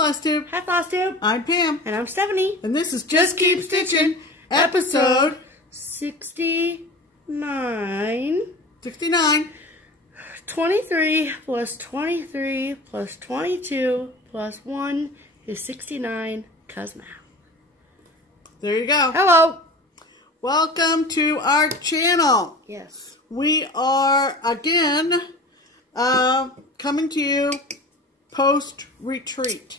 FlossTube. Hi, FlossTube. I'm Pam. And I'm Stephanie. And this is Just Keep Stitching, episode 69. 69. 23 plus 23 plus 22 plus 1 is 69, Cosmo. There you go. Hello. Welcome to our channel. Yes. We are, again, coming to you post-retreat.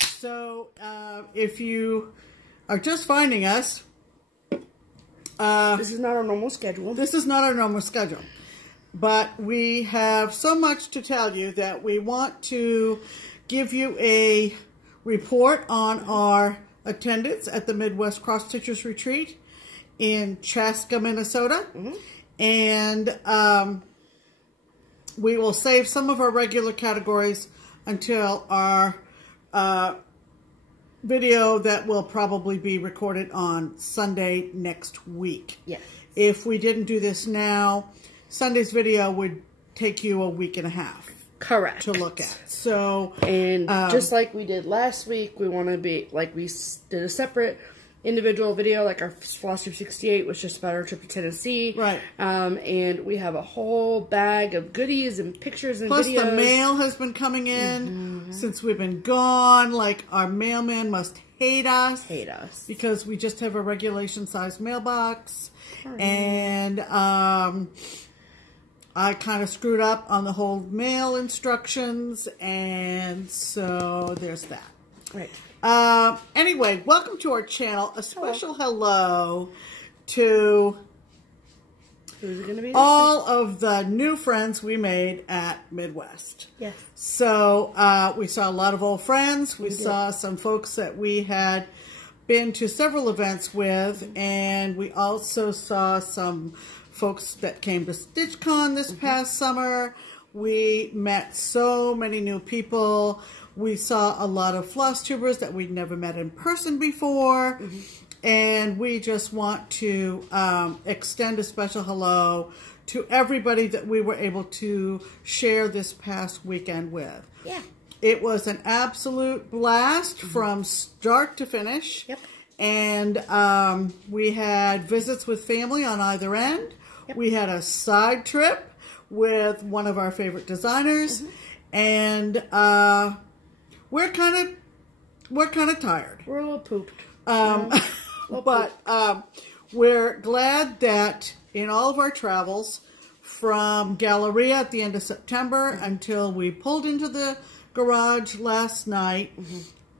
So, if you are just finding us, this is not our normal schedule. This is not our normal schedule. But we have so much to tell you that we want to give you a report on our attendance at the Midwest Cross Stitchers Retreat in Chaska, Minnesota. And we will save some of our regular categories until our video that will probably be recorded on Sunday next week. Yes. If we didn't do this now, Sunday's video would take you a week and a half. Correct. To look at. So, and just like we did last week, we want to be, like we did a separate individual video, like our FlossTube 68 was just about our trip to Tennessee. Right. And we have a whole bag of goodies and pictures and plus videos. Plus the mail has been coming in since we've been gone. Like, our mailman must hate us. Hate us. Because we just have a regulation size mailbox. And, I kind of screwed up on the whole mail instructions, and so there's that. Right. Anyway, welcome to our channel. A special hello to who's it gonna be? All of the new friends we made at Midwest. Yes. So we saw a lot of old friends. We saw some folks that we had been to several events with, and we also saw some folks that came to StitchCon this past summer. We met so many new people. We saw a lot of FlossTubers that we'd never met in person before. And we just want to extend a special hello to everybody that we were able to share this past weekend with. Yeah. It was an absolute blast from start to finish. Yep. And we had visits with family on either end. Yep. We had a side trip with one of our favorite designers, and we're kind of tired. We're a little pooped. But we're glad that in all of our travels, from Galleria at the end of September until we pulled into the garage last night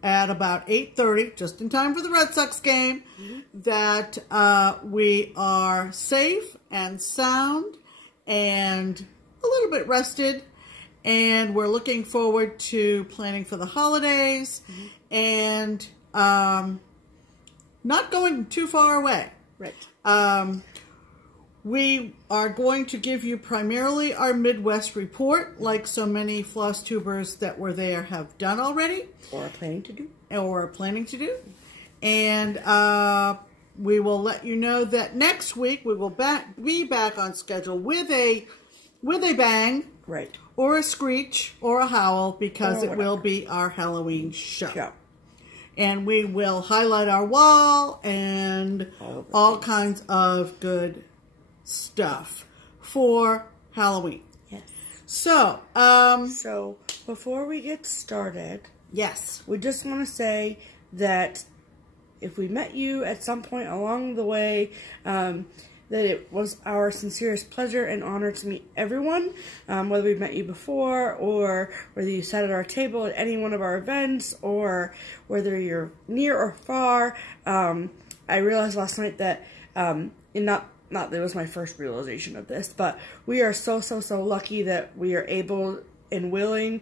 at about 8:30, just in time for the Red Sox game, that we are safe and sound and a little bit rested, and we're looking forward to planning for the holidays and not going too far away. Right. We are going to give you primarily our Midwest report, like so many FlossTubers that were there have done already. Or are planning to do. Or are planning to do. And we will let you know that next week we will be back on schedule with a bang. Right. Or a screech or a howl, because it will be our Halloween show. And we will highlight our wall and all kinds of good stuff for Halloween. Yes. So, so before we get started, yes, we just want to say that if we met you at some point along the way, that it was our sincerest pleasure and honor to meet everyone, whether we've met you before or whether you sat at our table at any one of our events or whether you're near or far. I realized last night that, not that it was my first realization of this, but we are so lucky that we are able and willing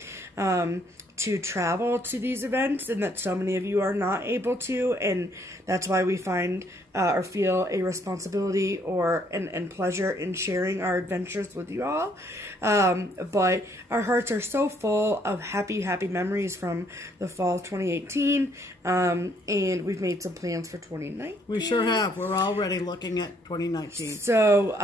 to travel to these events, and that so many of you are not able to, and that's why we find or feel a responsibility and pleasure in sharing our adventures with you all. But our hearts are so full of happy memories from the fall of 2018, and we've made some plans for 2019. We sure have. We're already looking at 2019. So,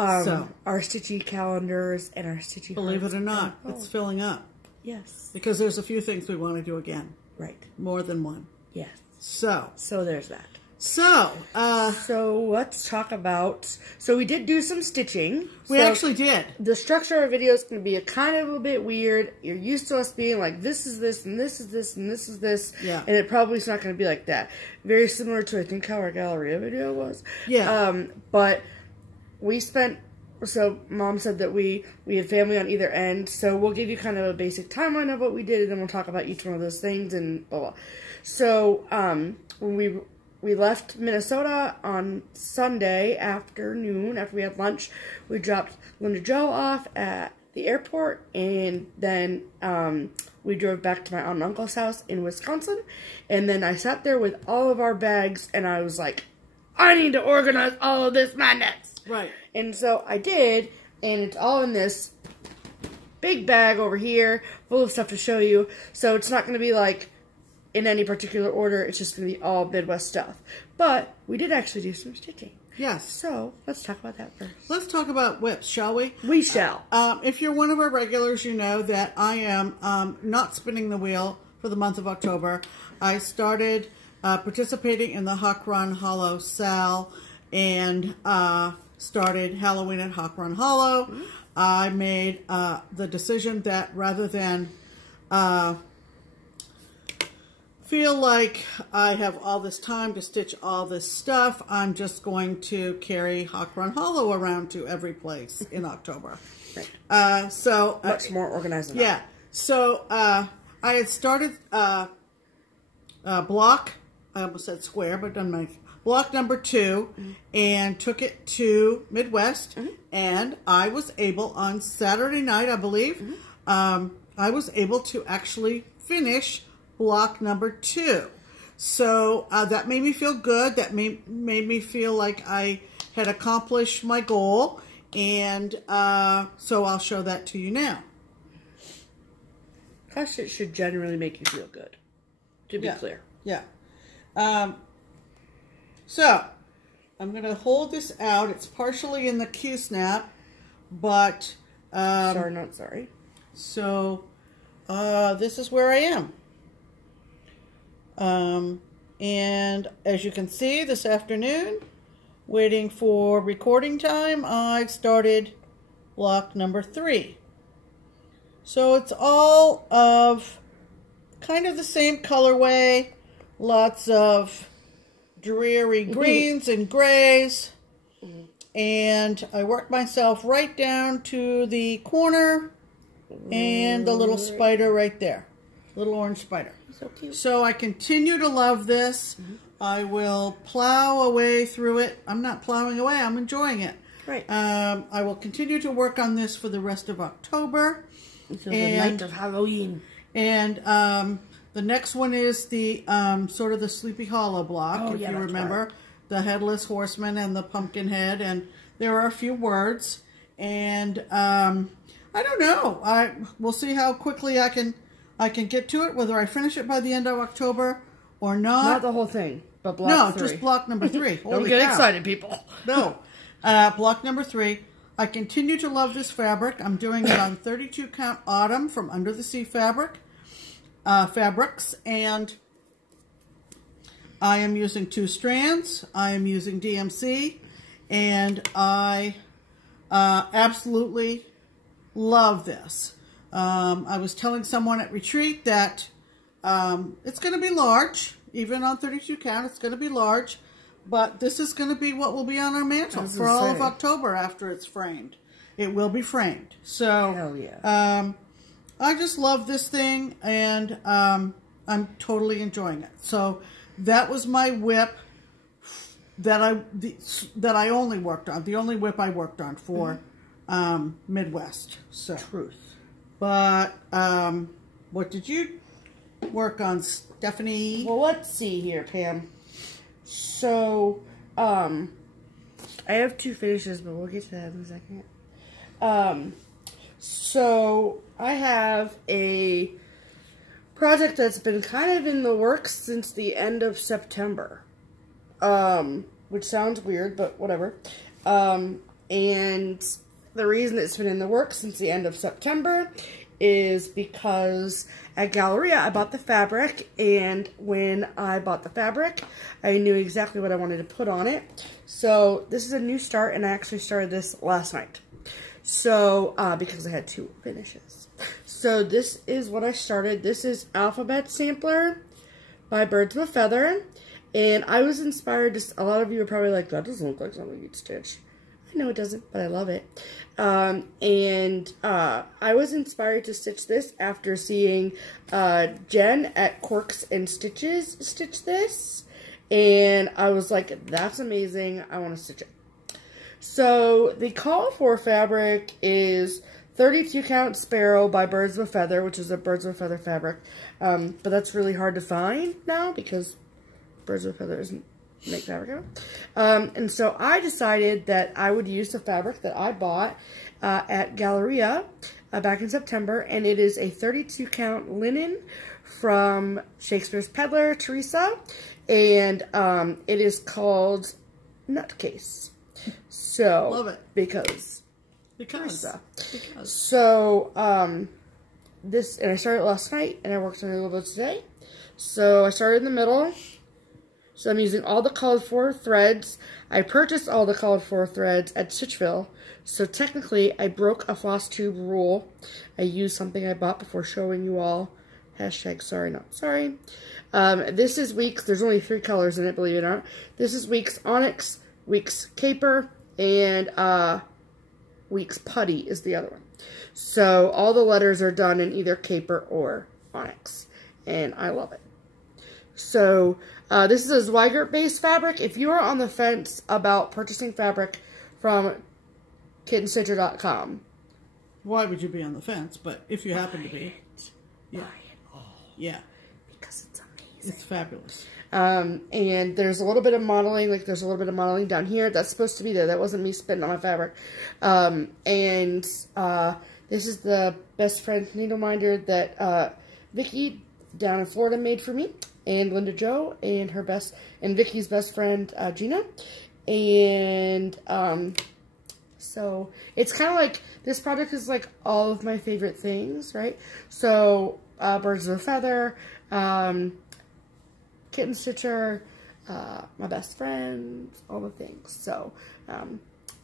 our Stitchy calendars and our Stitchy believe it or not, it's filling up. Yes. Because there's a few things we want to do again. Right. More than one. Yes. So there's that. So let's talk about, we did do some stitching. We actually did. The structure of our video is going to be kind of a bit weird. You're used to us being like, this is this, and this is this, and this is this. Yeah. And it probably is not going to be like that. Very similar to, I think, how our Galleria video was. Yeah. But we spent, Mom said that we had family on either end. So we'll give you kind of a basic timeline of what we did, and then we'll talk about each one of those things and blah, blah. So, when we left Minnesota on Sunday afternoon after we had lunch. We dropped Lynda Joe off at the airport, and then we drove back to my aunt and uncle's house in Wisconsin. And then I sat there with all of our bags, and I was like, I need to organize all of this madness. Right. And so I did, and it's all in this big bag over here, full of stuff to show you. So it's not going to be like in any particular order. It's just going to be all Midwest stuff. But we did actually do some stitching. Yes. So let's talk about that first. Let's talk about whips, shall we? We shall. If you're one of our regulars, you know that I am not spinning the wheel for the month of October. I started participating in the Hawk Run Hollow Sal and started Halloween at Hawk Run Hollow. Mm-hmm. I made the decision that rather than feel like I have all this time to stitch all this stuff, I'm just going to carry Hawk Run Hollow around to every place in October. Right. So much more organized. Yeah. So I had started block. I almost said square, but done my block number 2, mm-hmm. and took it to Midwest, mm-hmm. and I was able on Saturday night, I believe, mm-hmm. I was able to actually finish block number 2. So that made me feel good. That made me feel like I had accomplished my goal. And so I'll show that to you now. Gosh, it should generally make you feel good, to be clear. Yeah. So I'm going to hold this out. It's partially in the Q-snap, but sorry, not sorry. So this is where I am. And as you can see, this afternoon, waiting for recording time, I've started block number 3. So it's all of kind of the same colorway, lots of dreary greens and grays, and I worked myself right down to the corner and the little spider right there, little orange spider. So cute. So I continue to love this. Mm-hmm. I will plow away through it. I'm not plowing away, I'm enjoying it. Right. I will continue to work on this for the rest of October. Until the night of Halloween. And the next one is the sort of the Sleepy Hollow block, if you remember. Right. The Headless Horseman and the pumpkin head. And there are a few words. And I don't know. We'll see how quickly I can get to it, whether I finish it by the end of October or not. Not the whole thing, but block 3. No, just block number 3. Don't get excited, people. No. Block number 3. I continue to love this fabric. I'm doing it on 32 count autumn from Under the Sea fabrics, and I am using 2 strands. I am using DMC, and I absolutely love this. I was telling someone at retreat that it's going to be large, even on 32 count. It's going to be large. But this is going to be what will be on our mantle for all of October after it's framed. It will be framed. So, hell yeah. I just love this thing, and I'm totally enjoying it. So, that was my whip that I only worked on. The only whip I worked on for Midwest. So. Truth. But, what did you work on, Stephanie? Well, let's see here, Pam. So, I have 2 finishes, but we'll get to that in a second. So, I have a project that's been kind of in the works since the end of September. Which sounds weird, but whatever. And the reason it's been in the works since the end of September is because at Galleria I bought the fabric, and when I bought the fabric, I knew exactly what I wanted to put on it. So this is a new start, and I actually started this last night. So, because I had 2 finishes. So this is what I started. This is Alphabet Sampler by Birds of a Feather. And I was inspired, a lot of you are probably like, that doesn't look like something you'd stitch. I know it doesn't, but I love it. I was inspired to stitch this after seeing Jen at Quirks and Stitches stitch this. And I was like, that's amazing. I want to stitch it. So the call for fabric is 32 count Sparrow by Birds of a Feather, which is a Birds of a Feather fabric. But that's really hard to find now because Birds of a Feather doesn't make fabric out. And so I decided that I would use the fabric that I bought at Galleria back in September, and it is a 32 count linen from Shakespeare's Peddler, Theresa, and it is called Nutcase. So love it because. So this, and I started last night, and I worked on it a little bit today. So I started in the middle. So I'm using all the called for threads. I purchased all the called for threads at Stitchville. So technically, I broke a FlossTube rule. I used something I bought before showing you all. Hashtag sorry, not sorry. This is Weeks. There's only 3 colors in it, believe it or not. This is Weeks Onyx, Weeks Caper, and Weeks Putty is the other one. So all the letters are done in either Caper or Onyx. And I love it. So this is a Zweigart-based fabric. If you are on the fence about purchasing fabric from KittenStitcher.com. Why would you be on the fence? But if you happen to be. Buy it all. Yeah. Because it's amazing. It's fabulous. And there's a little bit of modeling. Like there's a little bit of modeling down here. That's supposed to be there. That wasn't me spitting on my fabric. This is the best friend needle minder that Vicky down in Florida made for me. And Lynda Jo and Vicky's best friend Gina, and so it's kind of like this project is like all of my favorite things, right? So Birds of a Feather, KittenStitcher, my best friends, all the things. So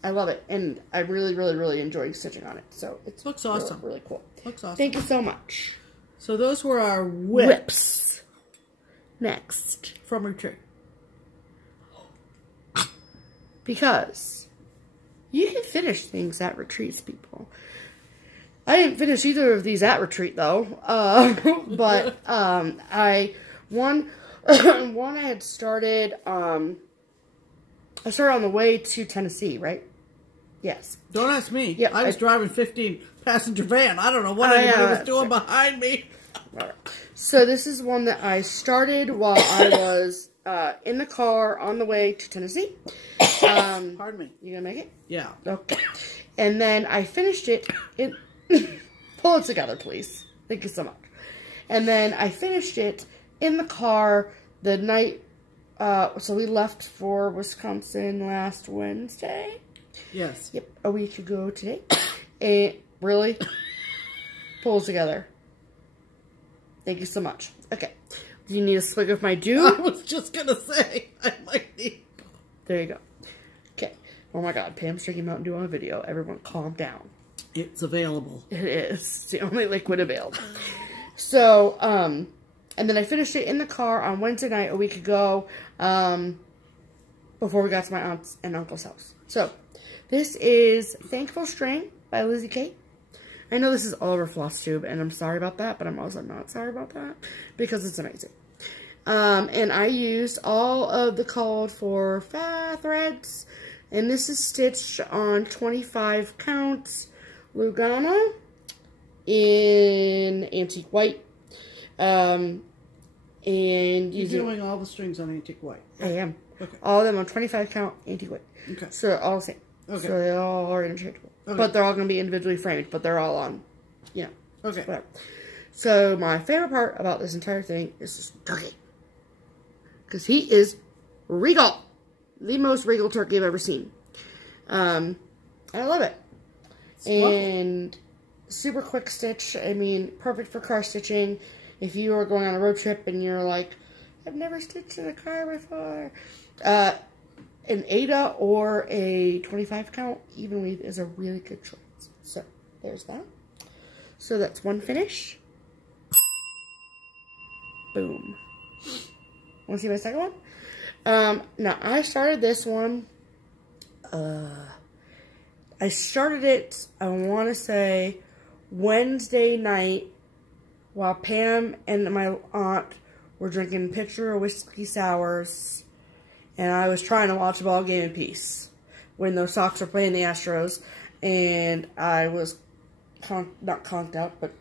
I love it, and I really enjoyed stitching on it. So it looks awesome, really cool. Looks awesome. Thank you so much. So those were our whips. Next. From retreat. Because you can finish things at retreats, people. I didn't finish either of these at retreat, though. But one I had started, I started on the way to Tennessee, right? Yes. Don't ask me. Yeah, I was driving 15-passenger van. I don't know what anybody was doing behind me. Right. So this is one that I started while I was in the car on the way to Tennessee. Pardon me. You gonna make it? Yeah. Okay. And then I finished it. Pull it together, please. Thank you so much. And then I finished it in the car the night. So we left for Wisconsin last Wednesday. Yes. Yep. A week ago today. And really pull it together. Thank you so much. Okay. Do you need a swig of my dew? I was just going to say, I might need... There you go. Okay. Oh my god, Pam's drinking Mountain Dew on a video. Everyone calm down. It's available. It is. It's the only liquid available. So, and then I finished it in the car on Wednesday night a week ago, before we got to my aunt's and uncle's house. So, this is Thankful String by Lizzie Kate. I know this is all over FlossTube, and I'm sorry about that, but I'm also not sorry about that, because it's amazing. And I used all of the called for threads, and this is stitched on 25 count Lugana in antique white. And You're doing all the strings on antique white. I am. Okay. All of them on 25 count antique white. Okay. So they're all the same. Okay. So they all are interchangeable. Okay. But they're all going to be individually framed, but they're all on, you know. Okay. Whatever. So my favorite part about this entire thing is just turkey. Because he is regal. The most regal turkey I've ever seen. I love it. And super quick stitch. I mean, perfect for car stitching. If you are going on a road trip and you're like, I've never stitched in a car before. An Ada or a 25 count even weave is a really good choice. So, there's that. So, that's one finish. Boom. Want to see my second one? Now, I started this one. I started it, I want to say, Wednesday night while Pam and my aunt were drinking a pitcher of whiskey sours, and I was trying to watch a ball game in peace when those Sox were playing the Astros, and I was not conked out, but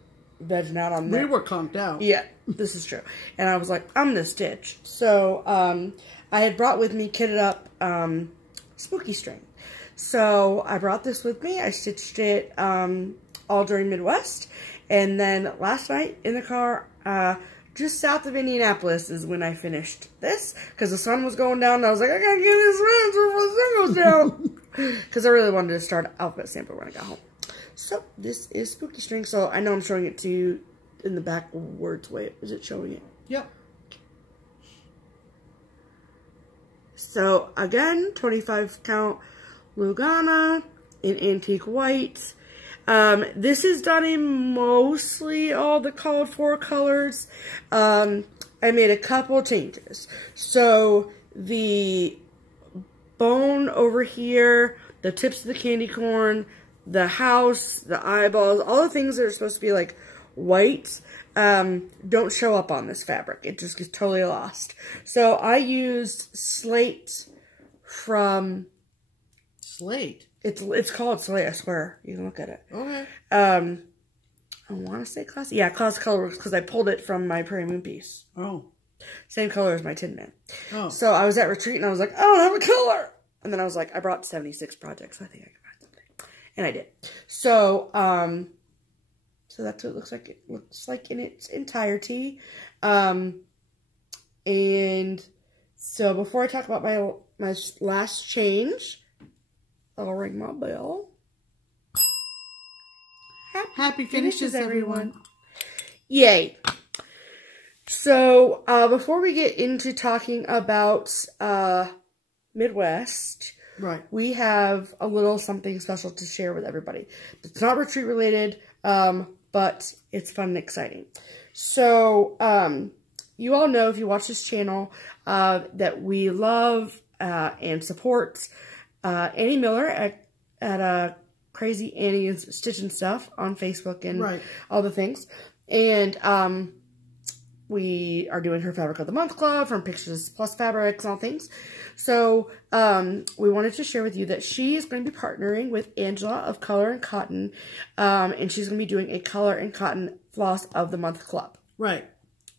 vegging out on that. We were conked out. Yeah, this is true. And I was like, I'm gonna stitch. So I had brought with me kitted up spooky string. So I brought this with me. I stitched it all during Midwest. And then last night in the car, just south of Indianapolis is when I finished this. Because the sun was going down and I was like, I gotta get this rinse before the sun goes down. Because I really wanted to start alphabet sample when I got home. So this is spooky string. So I know I'm showing it to you in the backwards way. Is it showing it? Yep. So again, 25 count Lugana in antique white. This is done in mostly all the called for colors. I made a couple changes. So the bone over here, the tips of the candy corn, the house, the eyeballs, all the things that are supposed to be like white, don't show up on this fabric. It just gets totally lost. So I used slate from... Slate? It's called slate, I swear. You can look at it. Okay. I want to say classic. Yeah, classic color because I pulled it from my Prairie Moon piece. Oh. Same color as my Tin Man. Oh. So I was at retreat and I was like, I don't have a color. And then I was like, I brought 76 projects. I think I can find something. And I did. So, so that's what it looks like. It looks like in its entirety. And so before I talk about my last change, I'll ring my bell. Happy finishes, everyone. Yay. So, before we get into talking about Midwest, right, we have a little something special to share with everybody. It's not retreat related, but it's fun and exciting. So, you all know if you watch this channel that we love and support Annie Miller at Crazy Annie's Stitching Stuff on Facebook and all the things. And we are doing her Fabric of the Month Club from Pictures Plus Fabrics and all things. So we wanted to share with you that she is going to be partnering with Angela of Color and Cotton. And she's going to be doing a Color and Cotton Floss of the Month Club. Right.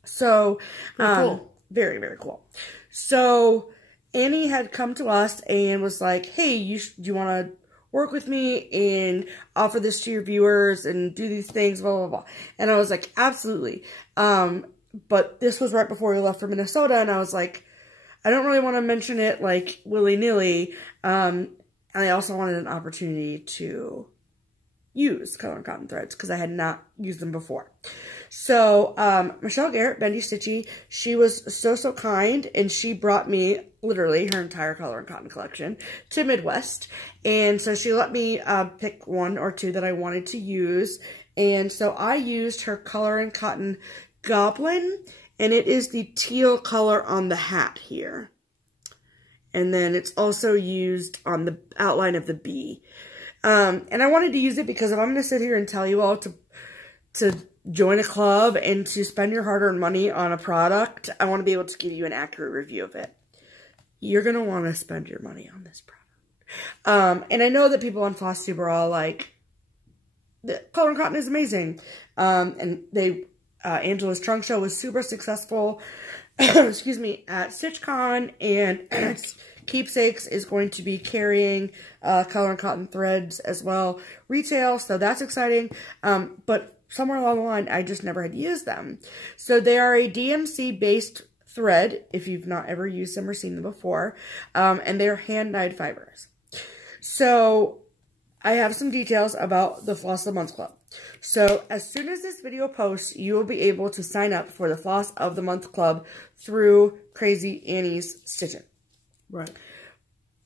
So, cool. Very, very cool. So, Annie had come to us and was like, hey, do you want to work with me and offer this to your viewers and do these things, blah, blah, blah. And I was like, absolutely. But this was right before we left for Minnesota, and I was like, I don't really want to mention it like willy-nilly. And I also wanted an opportunity to use Color and Cotton threads because I had not used them before. So, Michelle Garrette, Bendy Stitchy, she was so kind, and she brought me literally her entire Color and Cotton collection to Midwest. And so she let me pick one or two that I wanted to use. And so I used her Color and Cotton Goblin, and it is the teal color on the hat here. And then it's also used on the outline of the bee. And I wanted to use it because if I'm going to sit here and tell you all to join a club and to spend your hard-earned money on a product, I want to be able to give you an accurate review of it. You're going to want to spend your money on this product. And I know that people on FlossTube are all like, the Color and Cotton is amazing. And Angela's trunk show was super successful, excuse me, at StitchCon, and Keepsakes is going to be carrying Color and Cotton threads as well, retail, so that's exciting. But somewhere along the line, I just never had used them. So they are a DMC-based thread, if you've not ever used them or seen them before, and they're hand-dyed fibers. So I have some details about the Floss of the Month Club. So as soon as this video posts, you will be able to sign up for the Floss of the Month Club through Crazy Annie's Stitchin'. Right.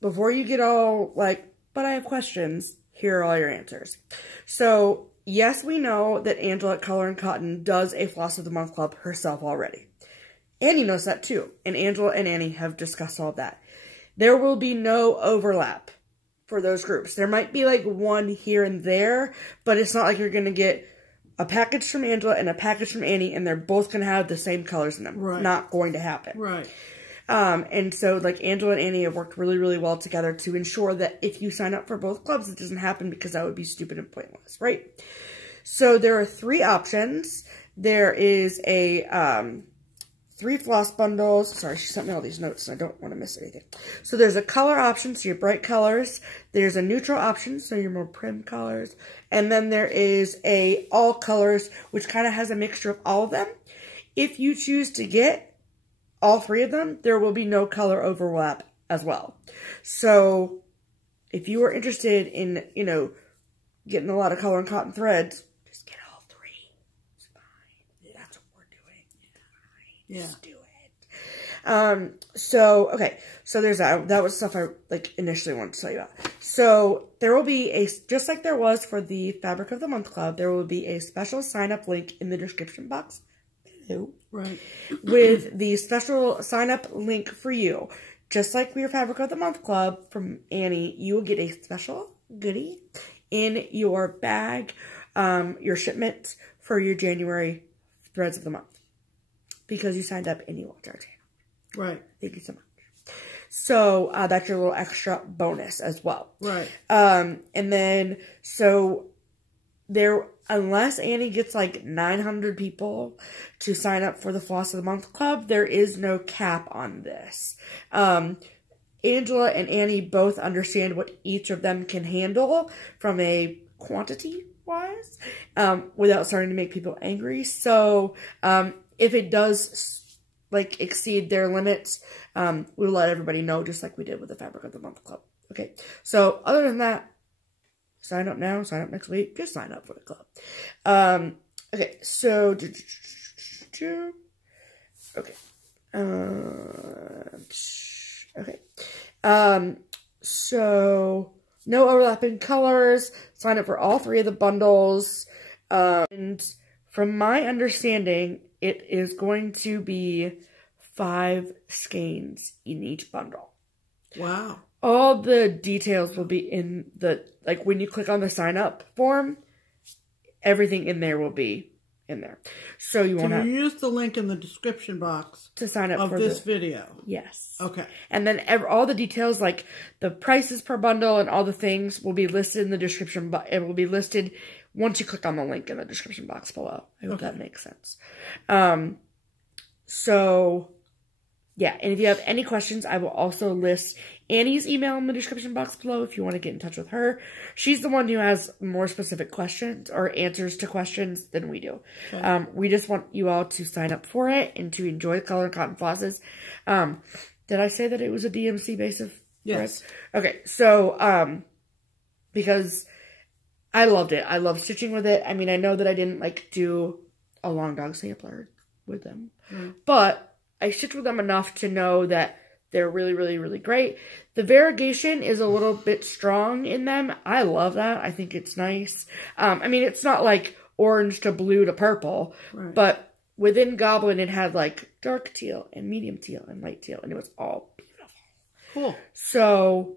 Before you get all like, but I have questions, here are all your answers. So yes, we know that Angela at Color and Cotton does a Floss of the Month Club herself already. Annie knows that too. And Angela and Annie have discussed all of that. There will be no overlap for those groups. There might be like one here and there, but it's not like you're going to get a package from Angela and a package from Annie and they're both going to have the same colors in them. Right. Not going to happen. Right. And so like Angela and Annie have worked really, really well together to ensure that if you sign up for both clubs, it doesn't happen because that would be stupid and pointless, right? So there are 3 options. There is a 3 floss bundles. Sorry, she sent me all these notes and I don't want to miss anything. So there's a color option, so your bright colors. There's a neutral option, so your more prim colors. And then there is a all colors, which kind of has a mixture of all of them. If you choose to get all 3 of them, there will be no color overlap as well. So if you are interested in, you know, getting a lot of color and cotton threads, just get all 3. It's fine. That's what we're doing. Yeah. Just do it. Okay. So there's that. That was stuff I like initially wanted to tell you about. So there will be just like there was for the Fabric of the Month Club, there will be a special sign up link in the description box. Right. With the special sign up link for you. Just like your Fabric of the Month Club from Annie, you will get a special goodie in your bag, your shipment for your January threads of the month. Because you signed up and you watch our channel. Right. Thank you so much. So that's your little extra bonus as well. Right. And then, so there, unless Annie gets like 900 people to sign up for the Floss of the Month Club, there is no cap on this. Angela and Annie both understand what each of them can handle from a quantity wise, without starting to make people angry. So, if it does like exceed their limits, we'll let everybody know, just like we did with the Fabric of the Month Club. Okay. So other than that, sign up now, sign up next week, just sign up for the club. Okay, so, okay. So, no overlapping colors, sign up for all 3 of the bundles, and from my understanding, it is going to be 5 skeins in each bundle. Wow. All the details will be in the, like when you click on the sign up form, everything in there will be in there. So you want to use the link in the description box to sign up for this video. Yes. Okay. And then all the details, like the prices per bundle and all the things, will be listed in the description, but it will be listed once you click on the link in the description box below. I hope that makes sense. So yeah, and if you have any questions, I will also list Annie's email in the description box below if you want to get in touch with her. She's the one who has more specific questions or answers to questions than we do. Okay. We just want you all to sign up for it and to enjoy Color and Cotton flosses. Did I say that it was a DMC base of yes. threads? Okay, so because I loved it. I love stitching with it. I mean, I know that I didn't like do a long dog sampler with them, but I stitched with them enough to know that they're really, really, really great. The variegation is a little bit strong in them. I love that. I think it's nice. I mean, it's not like orange to blue to purple, but within Goblin, it had like dark teal and medium teal and light teal, and it was all beautiful. Cool. So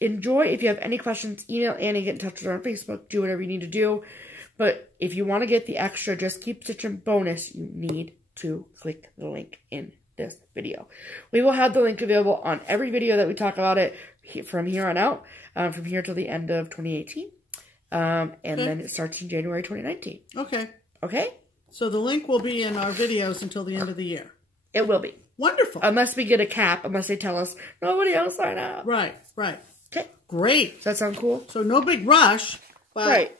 enjoy. If you have any questions, email Annie, get in touch with her on Facebook, do whatever you need to do. But if you want to get the extra Just Keep Stitching bonus, you need to click the link in this video. We will have the link available on every video that we talk about it from here on out, from here till the end of 2018. And then it starts in January 2019. Okay. Okay? So the link will be in our videos until the end of the year. It will be. Wonderful. Unless we get a cap, unless they tell us, nobody else sign up. Right, right. Okay. Great. Does that sound cool? So no big rush, but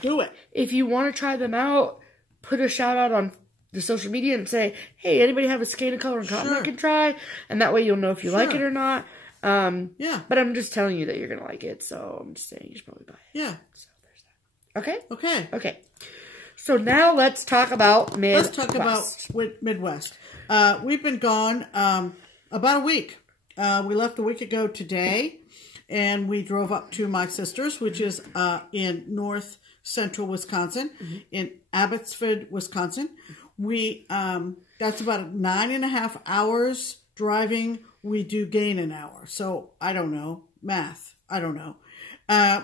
do it. If you want to try them out, put a shout out on the social media and say, hey, anybody have a skein of Color and Cotton I can try? And that way you'll know if you like it or not. Yeah. But I'm just telling you that you're going to like it, so I'm just saying you should probably buy it. Yeah. So there's Okay? Okay. Okay. So now let's talk about Midwest. Let's talk about Midwest. We've been gone about a week. We left a week ago today, and we drove up to my sister's, which is in north central Wisconsin, in Abbotsford, Wisconsin. We that's about 9.5 hours driving. We do gain an hour, so I don't know math. I don't know.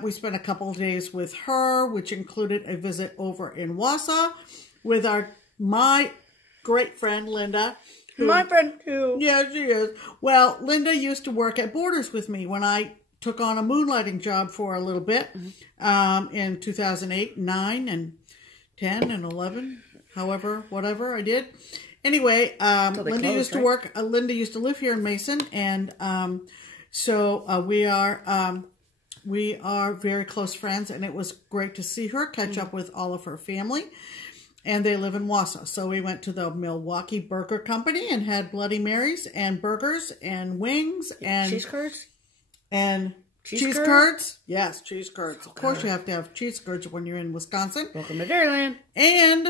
We spent a couple of days with her, which included a visit over in Wausau with my great friend Lynda. My friend too. Yeah, she is. Well, Lynda used to work at Borders with me when I took on a moonlighting job for a little bit in 2008, 9, and 10, and 11, however, whatever I did. Anyway, Lynda used to work. Lynda used to live here in Mason, and so we are very close friends, and it was great to see her, catch up with all of her family. And they live in Wausau. So we went to the Milwaukee Burger Company and had Bloody Marys and burgers and wings and cheese curds. And cheese curds. Yes, cheese curds. Of course you have to have cheese curds when you're in Wisconsin. Welcome to Dairyland. And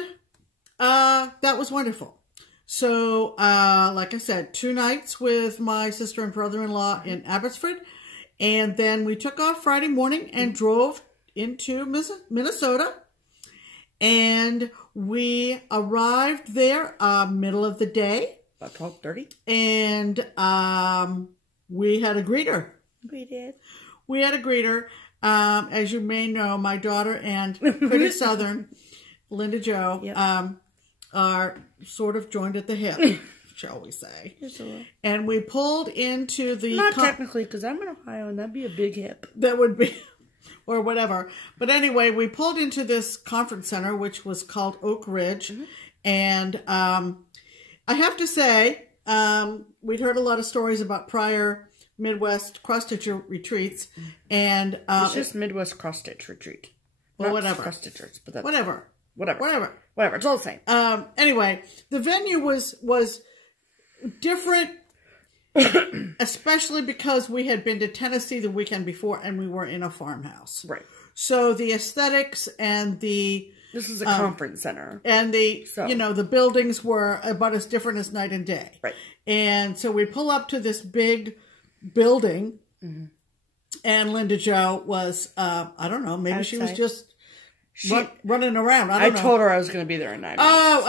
that was wonderful. So, like I said, 2 nights with my sister and brother-in-law in Abbotsford. And then we took off Friday morning and drove into Minnesota. And we arrived there middle of the day. About 12:30. And we had a greeter. We did. We had a greeter. As you may know, my daughter and pretty Southern, Lynda Jo, are sort of joined at the hip, shall we say. And we pulled into the... Not technically, because I'm in Ohio, and that'd be a big hip. That would be... or whatever. But anyway, we pulled into this conference center, which was called Oak Ridge. And I have to say, we'd heard a lot of stories about prior Midwest cross-stitcher retreats. And it's just Midwest cross-stitch retreat. Well, whatever. Cross-stitchers, but that's whatever. It's all the same. Anyway, the venue was different, especially because we had been to Tennessee the weekend before and we were in a farmhouse. Right. So the aesthetics and the... This is a conference center. And the buildings were about as different as night and day. Right. And so we pull up to this big building and Lynda Jo was, I don't know, maybe she was just running around. I don't know. Told her I was going to be there in 9 minutes.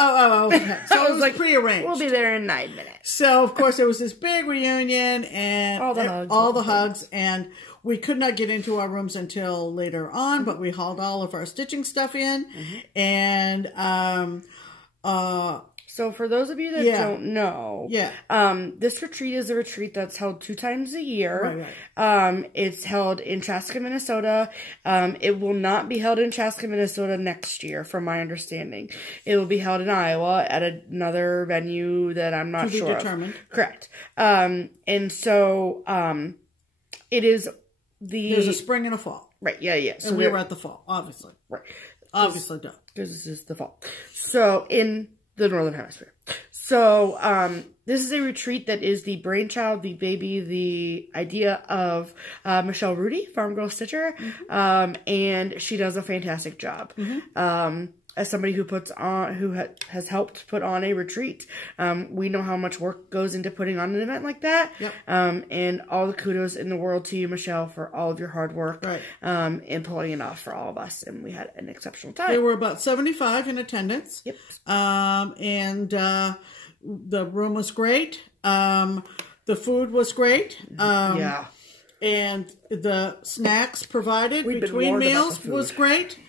Okay. So it was like prearranged. We'll be there in 9 minutes. So, of course, it was this big reunion and all the hugs. And we could not get into our rooms until later on, but we hauled all of our stitching stuff in. And, so for those of you that don't know, this retreat is a retreat that's held 2 times a year. Right. It's held in Chaska, Minnesota. It will not be held in Chaska, Minnesota next year, from my understanding. It will be held in Iowa at another venue that I'm not sure of. Correct. And so it is there's a spring and a fall. Right, yeah. So we were at the fall, obviously. Right. Obviously, duh. Because this is the fall. So in the Northern Hemisphere. So, this is a retreat that is the brainchild, the baby, the idea of Michelle Rudy, Farm Girl Stitcher, and she does a fantastic job. As somebody who has helped put on a retreat, we know how much work goes into putting on an event like that. And all the kudos in the world to you, Michelle, for all of your hard work in pulling it off for all of us. And we had an exceptional time. There were about 75 in attendance. And the room was great. The food was great. And the snacks provided between meals was great.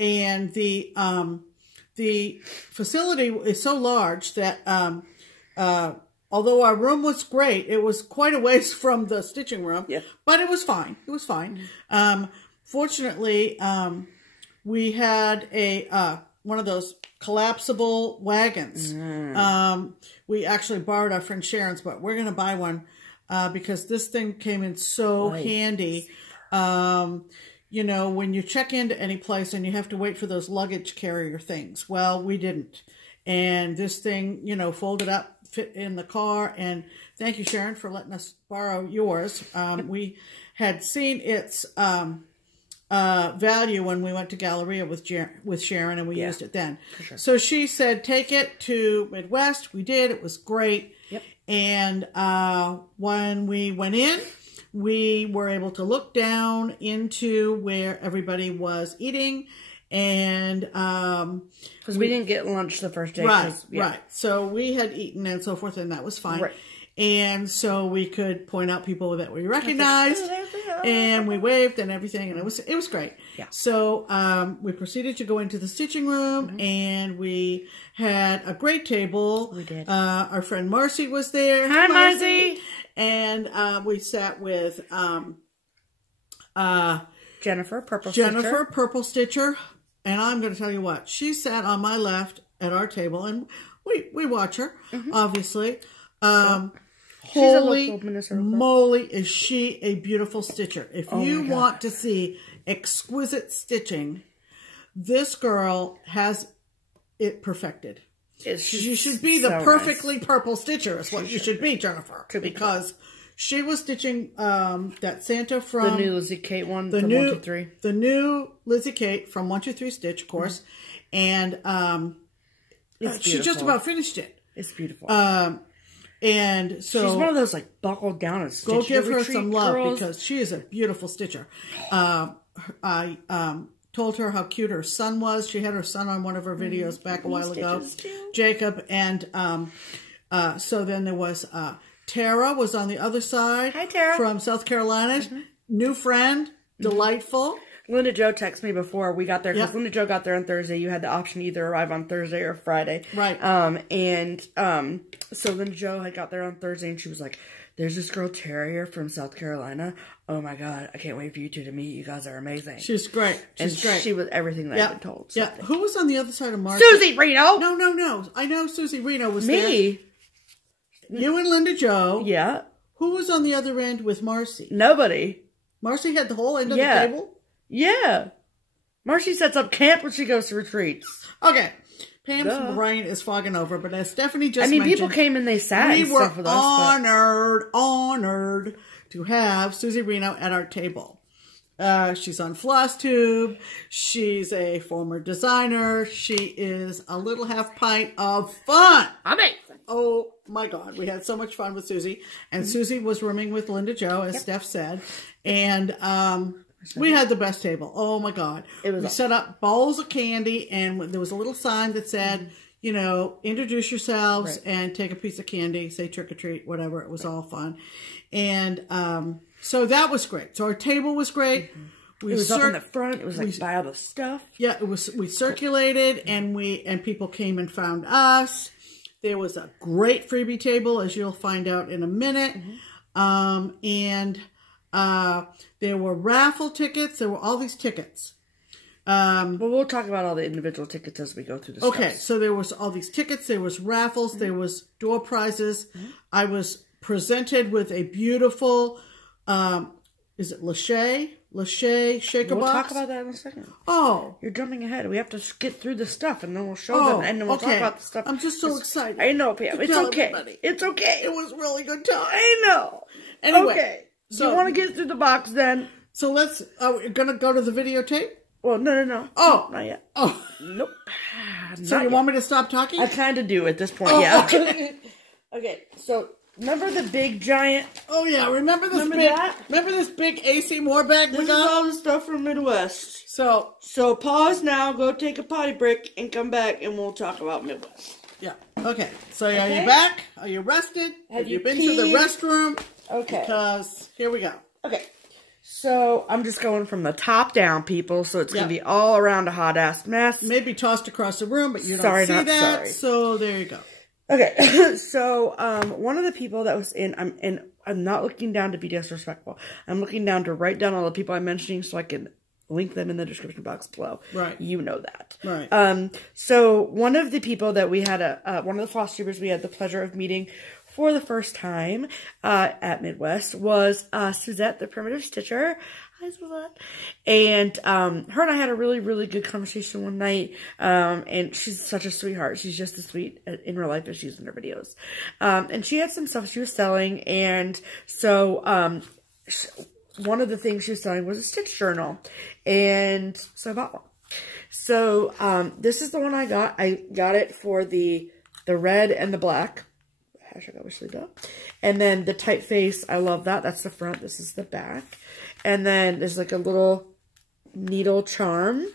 And the facility is so large that although our room was great, it was quite a ways from the stitching room. But it was fine. It was fine. Fortunately, we had one of those collapsible wagons. We actually borrowed our friend Sharon's, but we're going to buy one because this thing came in so handy. You know, when you check into any place and you have to wait for those luggage carrier things. Well, we didn't. And this thing, you know, folded up, fit in the car. And thank you, Sharon, for letting us borrow yours. We had seen its value when we went to Galleria with Sharon, and we used it then. For sure. So she said, take it to Midwest. We did. It was great. Yep. And when we went in, we were able to look down into where everybody was eating. And because we didn't get lunch the first day. Right. So we had eaten and so forth, and that was fine. Right. And so we could point out people that we recognized, and we waved and everything, and it was great. Yeah. So we proceeded to go into the stitching room, and we had a great table. We did. Our friend Marcy was there. Hi, Mosey. And we sat with Jennifer, Purple Stitcher. And I'm going to tell you what, she sat on my left at our table, and we watch her, obviously. Holy moly, is she a beautiful stitcher. If you want to see exquisite stitching, this girl has it perfected. You should be the perfectly purple stitcher is what you should be, Jennifer. Because she was stitching that Santa from... The new Lizzie Kate one from 123. The new Lizzie Kate from 123 Stitch, of course. And she just about finished it. It's beautiful. And so... She's one of those, like, buckled down and stitch. Go give her some love because she is a beautiful stitcher. I told her how cute her son was. She had her son on one of her videos back a while ago. Jacob. And so then there was... Tara was on the other side. Hi, Tara. From South Carolina. New friend. Delightful. Lynda Jo texted me before we got there, because Lynda Jo got there on Thursday. You had the option to either arrive on Thursday or Friday. Right. So Lynda Jo had got there on Thursday, and she was like, there's this girl, Tara, from South Carolina. Oh my God, I can't wait for you two to meet. You guys are amazing. She's great. She's great. She was everything that I've been told. Yeah. Who was on the other side of Marcy? Suzy Reno! No. I know Suzy Reno was there. Me? You and Lynda Jo. Yeah. Who was on the other end with Marcy? Nobody. Marcy had the whole end of the table? Yeah. Marcy sets up camp when she goes to retreats. Okay. Pam's brain is fogging over, but as Stephanie just mentioned... people came and they sat we and were stuff with us. honored to have Suzy Reno at our table. She's on FlossTube. She's a former designer. She is a little half pint of fun. Amazing. Oh my God. We had so much fun with Suzy. And Suzy was rooming with Lynda Jo, as Steph said. And we had the best table. Oh my God. We set up bowls of candy, and there was a little sign that said, you know, introduce yourselves and take a piece of candy, say trick or treat, whatever. It was all fun. And so that was great. So our table was great. It was up in the front. It was like by all the stuff. Yeah, it was. We circulated, and people came and found us. There was a great freebie table, as you'll find out in a minute. And there were raffle tickets. There were all these tickets. Well, we'll talk about all the individual tickets as we go through the stuff. Okay, so there was all these tickets. There was raffles. There was door prizes. I was presented with a beautiful, is it Lachey shaker box? We'll talk about that in a second. Oh. You're jumping ahead. We have to get through the stuff, and then we'll show them, and then we'll talk about the stuff. I'm just so excited. I know, Pam. It's okay. Everybody. It's okay. It was a really good time. I know. Anyway. Okay. So you want to get through the box, then? So we're going to go to the videotape? Well, no. Oh. Not yet. Oh. Nope. So you want me to stop talking? I kind of do at this point, yeah. Okay. Okay, so... Remember the big giant... Oh, yeah. Remember this big AC Moore bag we got? This is all the stuff from Midwest. So pause now, go take a potty break, and come back, and we'll talk about Midwest. Yeah. Okay. So are you back? Are you rested? Have you been to the restroom? Okay. Because here we go. Okay. So I'm just going from the top down, people, so it's going to be all around a hot-ass mess. Maybe tossed across the room, but you don't see that. Sorry. So there you go. Okay, so one of the people that was in, I'm not looking down to be disrespectful. I'm looking down to write down all the people I'm mentioning so I can link them in the description box below. Right. You know that. Right. So one of the people that we had, one of the FlossTubers we had the pleasure of meeting for the first time at Midwest was Suzette, the primitive stitcher. Hi, Suzette. And her and I had a really, really good conversation one night. And she's such a sweetheart. She's just as sweet in real life as she is in her videos. And she had some stuff she was selling. And so one of the things she was selling was a stitch journal. And so I bought one. So, this is the one I got. I got it for the red and the black. Hashtag obviously duh. And then the typeface, I love that. That's the front. This is the back. And then there's like a little needle charm.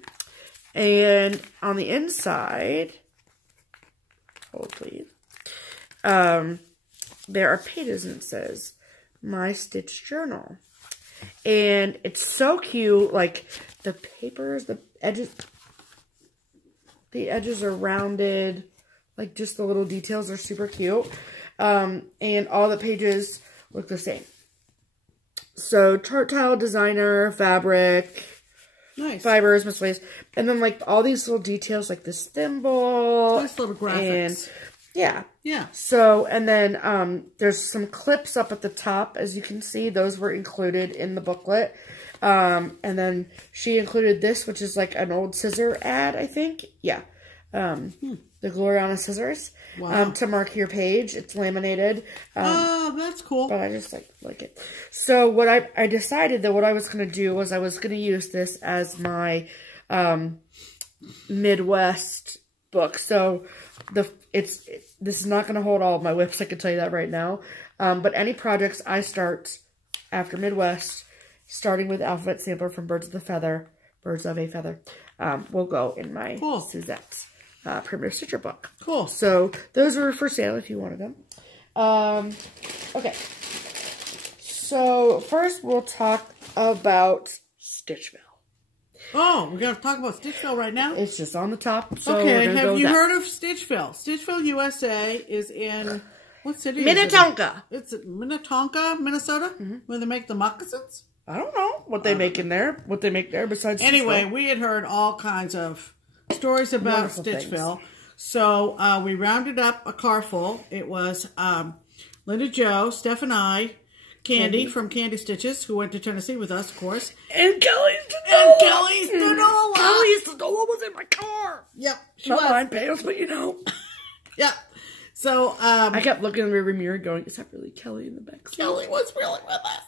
And on the inside, hold please, there are pages and it says, My Stitch Journal. And it's so cute. Like the papers, the edges are rounded. Like just the little details are super cute. And all the pages look the same. So tactile designer, fabric, nice fibers, miscellaneous, and then like all these little details, like this thimble, nice little graphics. And yeah. So and then there's some clips up at the top, as you can see. Those were included in the booklet. And then she included this, which is like an old scissor ad, I think. Yeah. The Gloriana scissors. Wow. To mark your page. It's laminated. Oh, that's cool. But I just like it. So what I decided that what I was going to do was I was going to use this as my Midwest book. So this is not going to hold all of my whips, I can tell you that right now. But any projects I start after Midwest, starting with Alphabet Sampler from Birds of a Feather, will go in my Suzette's Primitive Stitcher book. Cool. So those were for sale if you wanted them. Okay. So first we'll talk about Stitchville. Oh, we're going to talk about Stitchville right now? It's just on the top. So okay, have you heard of Stitchville? Stitchville, USA is in, what city Minnetonka. It's Minnetonka, Minnesota, where they make the moccasins? I don't know what they make in there, besides anyway, Stitchville. We had heard all kinds of stories about Wonderful Stitchville. things. So we rounded up a car full. It was Lynda, Joe, Steph, and I, Candy from CandyStitches, who went to Tennessee with us, of course. And Kelly's Stitchville. Kelly's Stitchville was in my car. Yep. Not mine, Pam's, but you know. Yep. So I kept looking in the rearview mirror going, is that really Kelly in the back seat? Kelly was really with us.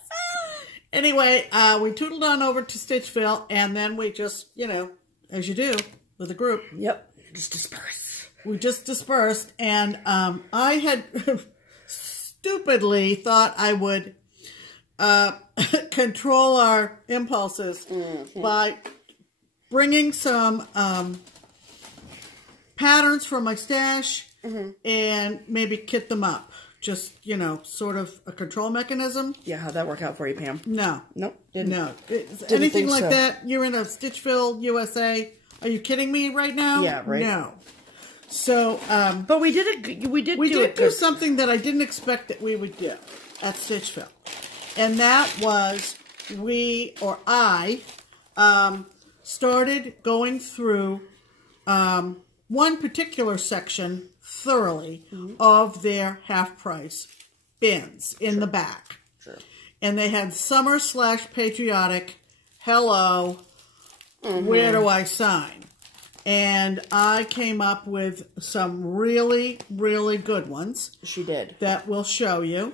Anyway, we tootled on over to Stitchville, and then we just, you know, as you do with a group. Yep. Just dispersed. We just dispersed, and I had stupidly thought I would control our impulses by bringing some patterns from my stash and maybe kit them up. Just, you know, sort of a control mechanism. Yeah, how'd that work out for you, Pam? No. Nope. Didn't. No. Didn't Anything like so. that, you're in a Stitchville, USA. Are you kidding me right now? Yeah, right. No. So, but we did do something that I didn't expect that we would do at Stitchville. And that was I started going through one particular section thoroughly of their half-price bins in the back. Sure. And they had summer/patriotic, hello, where do I sign? And I came up with some really, really good ones. She did. That we'll show you.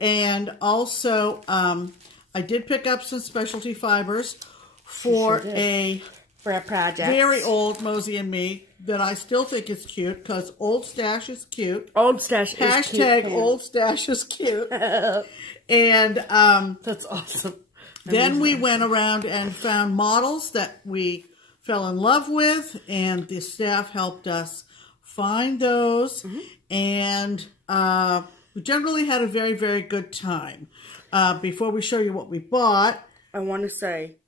And also, I did pick up some specialty fibers for a project. Very old Mosey and Me that I still think is cute because old stash is cute. Old stash is cute. Hashtag old stash is cute. And that's awesome. Then we went around and found models that we fell in love with, and the staff helped us find those. And we generally had a very, very good time. Before we show you what we bought, I want to say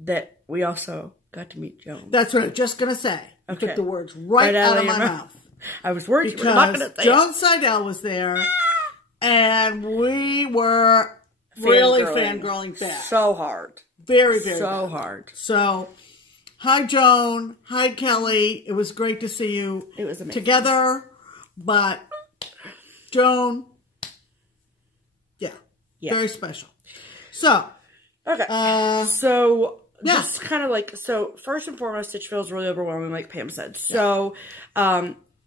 that we also got to meet Joan. That's what I was just going to say. I took the words right out of my mouth. I was worried because you were not going to say Joan Seidel was there, and we were really fangirling back. So hard. Very, very so bad. hard. So, hi Joan. Hi Kelly. It was great to see you together. But Joan, yeah, very special. So, okay. Just kind of like, so first and foremost, Stitchville is really overwhelming, like Pam said. So,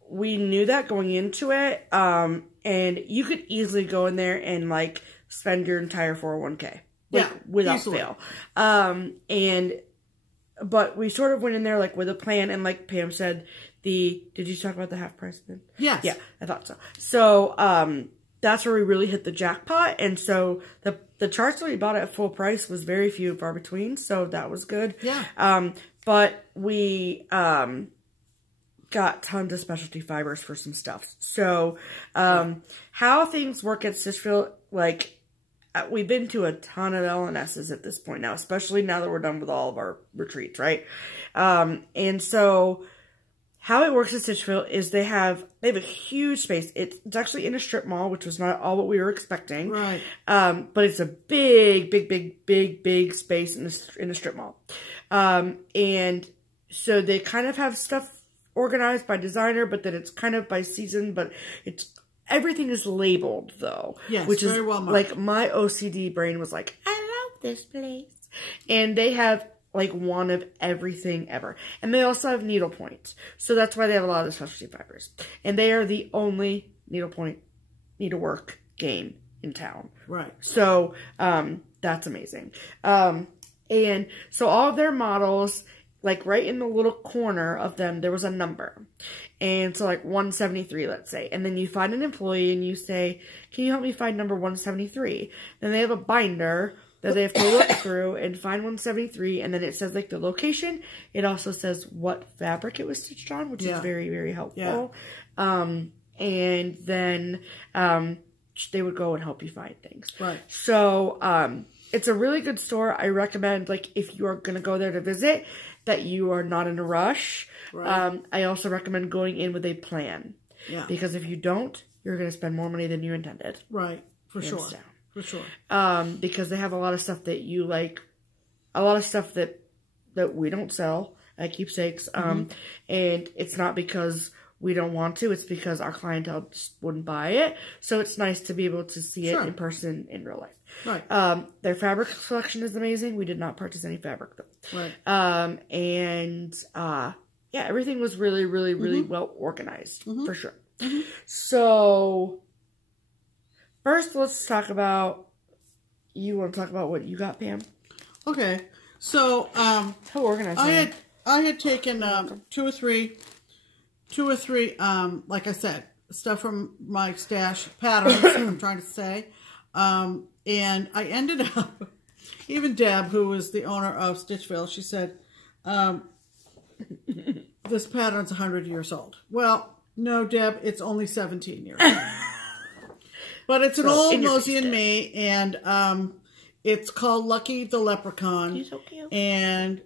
we knew that going into it, and you could easily go in there and like spend your entire 401k. like, Yeah, without easily. fail. But we sort of went in there like with a plan, and like Pam said, did you talk about the half price then? Yes. Yeah, I thought so. So that's where we really hit the jackpot, and so the charts that we bought at full price was very few and far between, so that was good. Yeah. But we got tons of specialty fibers for some stuff. So how things work at Stitchville, like, we've been to a ton of LNSs at this point now, especially now that we're done with all of our retreats, right? And so how it works at Stitchville is they have a huge space. It's actually in a strip mall, which was not all what we were expecting. Right. But it's a big space in a strip mall. And so they kind of have stuff organized by designer, but then it's kind of by season, but everything is labeled though. Yes, which very is well marked. like my OCD brain was like, I love this place. And they have like one of everything ever. And they also have needlepoint. So that's why they have a lot of the specialty fibers. And they are the only needlework game in town. Right. So that's amazing. And so all of their models, like right in the little corner of them, there was a number. And so like 173, let's say. And then you find an employee and you say, can you help me find number 173? Then they have a binder that they have to look through and find 173. And then it says like the location. It also says what fabric it was stitched on, which is very, very helpful. Yeah. And then they would go and help you find things. Right. So it's a really good store. I recommend, like, if you are going to go there to visit, that you are not in a rush. Right. I also recommend going in with a plan. Yeah. Because if you don't, you're going to spend more money than you intended. Right. For sure. For sure. Because they have a lot of stuff that you like, a lot of stuff that we don't sell at Keepsakes. And it's not because we don't want to, it's because our clientele just wouldn't buy it. So it's nice to be able to see it in person in real life. Right. Their fabric selection is amazing. We did not purchase any fabric though. Right. Yeah, everything was really, really, really well organized for sure. So first, let's talk about. You want to talk about what you got, Pam? Okay. So how organized? I had taken two or three, like I said, stuff from my stash patterns. I'm trying to say. And I ended up, even Deb, who was the owner of Stitchville, she said, this pattern's 100 years old. Well, no, Deb, it's only 17 years old. But it's an old Mosey and Me, and it's called Lucky the Leprechaun. He's so cute. And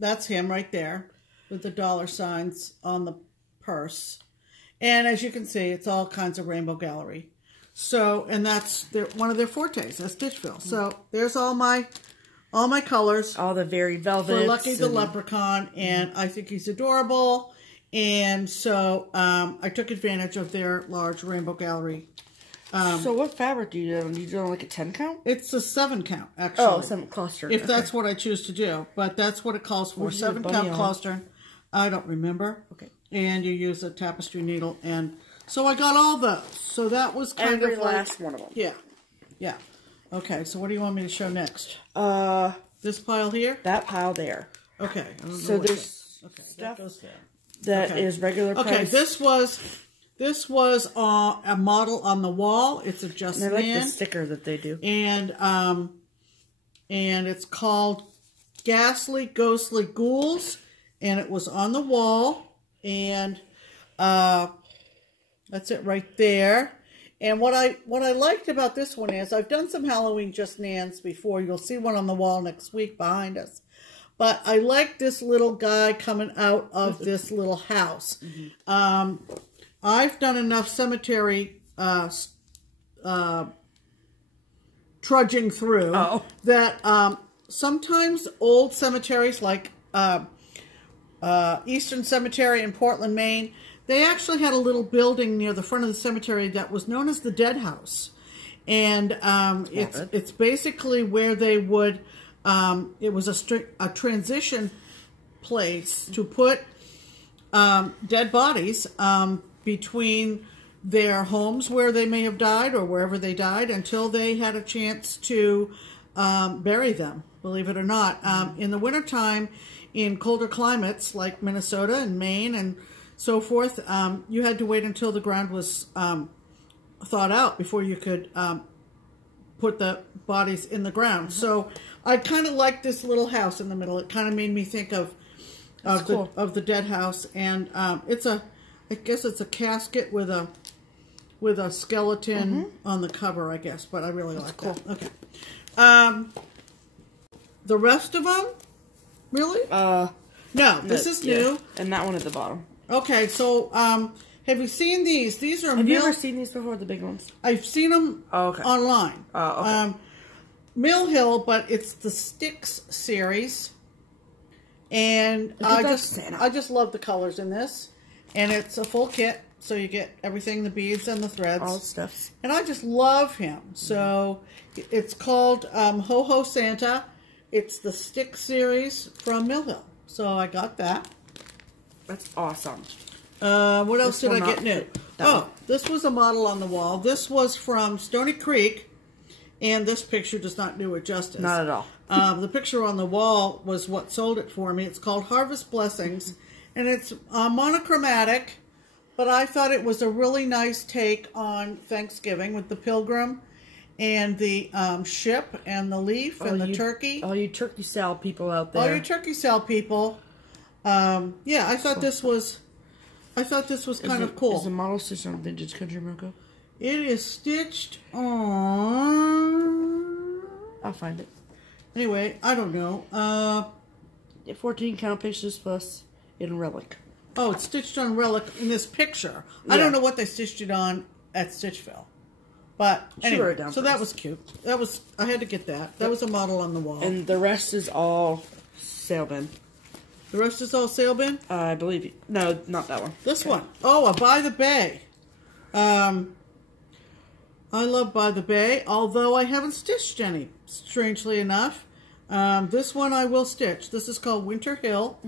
that's him right there with the dollar signs on the purse. And as you can see, it's all kinds of rainbow gallery. So, and that's one of their fortes at Stitchville. So there's all my colors. All the very velvets. For Lucky the Leprechaun, and I think he's adorable. And so I took advantage of their large rainbow gallery. So what fabric do you do? Do you do like a 10 count? It's a 7 count, actually. Oh, 7 cluster. If that's what I choose to do. But that's what it calls for. 7 count cluster. I don't remember. Okay. And you use a tapestry needle, and so I got all those. So that was kind of like... last one of them. Yeah. Yeah. Okay, so what do you want me to show next? This pile here? That pile there. Okay. So there's stuff that is regular price. Okay, this was a model on the wall. It's a Just Man. They're like the sticker that they do. And it's called Ghastly Ghostly Ghouls. And it was on the wall. And that's it right there. And what I liked about this one is I've done some Halloween Just Nans before. You'll see one on the wall next week behind us. But I like this little guy coming out of this little house. I've done enough cemetery trudging through that sometimes old cemeteries like Eastern Cemetery in Portland, Maine, they actually had a little building near the front of the cemetery that was known as the Dead House. And it's basically where they would, it was a transition place to put dead bodies between their homes where they may have died or wherever they died until they had a chance to bury them, believe it or not. In the wintertime, in colder climates like Minnesota and Maine and so forth, you had to wait until the ground was thawed out before you could put the bodies in the ground. So I kind of like this little house in the middle. It kind of made me think of the dead house, and I guess it's a casket with a skeleton on the cover, I guess. But I really like that. Okay. The rest of them, really? No, this is new. And that one at the bottom. Okay, so have you seen these? These are Have you ever seen these before, the big ones? I've seen them online. Oh, okay. Mill Hill, but it's the Sticks series. And I just love the colors in this. And it's a full kit, so you get everything, the beads and the threads. All stuff. And I just love him. So it's called Ho Ho Santa. It's the Stick series from Mill Hill. So I got that. That's awesome. What else did I get new? Oh, this was a model on the wall. This was from Stony Creek. And this picture does not do it justice. Not at all. The picture on the wall was what sold it for me. It's called Harvest Blessings. And it's monochromatic. But I thought it was a really nice take on Thanksgiving with the pilgrim and the ship and the leaf and the turkey. All you turkey salad people out there. All you turkey salad people. Yeah, I thought this was kind of cool. Is the model stitched on Vintage Country Moco? It is stitched on... I'll find it. Anyway, I don't know. 14 count pages plus in Relic. Oh, it's stitched on Relic in this picture. Yeah. I don't know what they stitched it on at Stitchville. But anyway, so that was cute. I had to get that. That was a model on the wall. And the rest is all sale bin. The rest is all sale bin? I believe. No, not that one. This one. Oh, a By the Bay. I love By the Bay, although I haven't stitched any, strangely enough. This one I will stitch. This is called Winter Hill,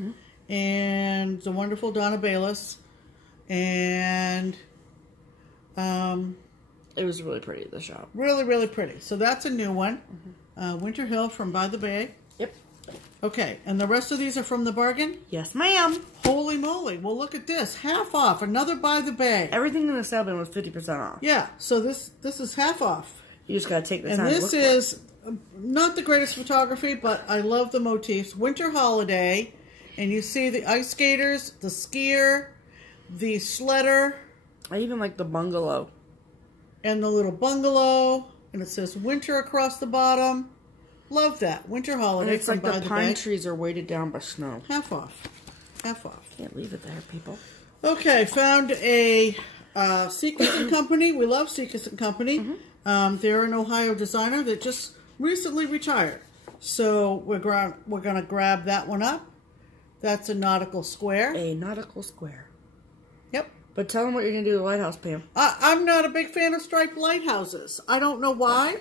and the wonderful Donna Bayless. And it was really pretty at the shop. Really, really pretty. So that's a new one. Winter Hill from By the Bay. Yep. Okay, and the rest of these are from the bargain? Yes, ma'am. Holy moly. Well, look at this. Half off. Another By the Bay. Everything in the sale bin was 50% off. Yeah, so this is half off. You just got to take the time to look for it. And this is not the greatest photography, but I love the motifs. Winter Holiday, and you see the ice skaters, the skier, the sledder. I even like the bungalow. And the little bungalow, and it says winter across the bottom. Love that. Winter Holiday. And it's like the pine trees are weighted down by snow. Half off. Half off. Can't leave it there, people. Okay, found a Seekers & Company. We love Seekers & Company. They're an Ohio designer that just recently retired. So we're going to grab that one up. That's a nautical square. A nautical square. Yep. But tell them what you're going to do with the lighthouse, Pam. I'm not a big fan of striped lighthouses. I don't know why.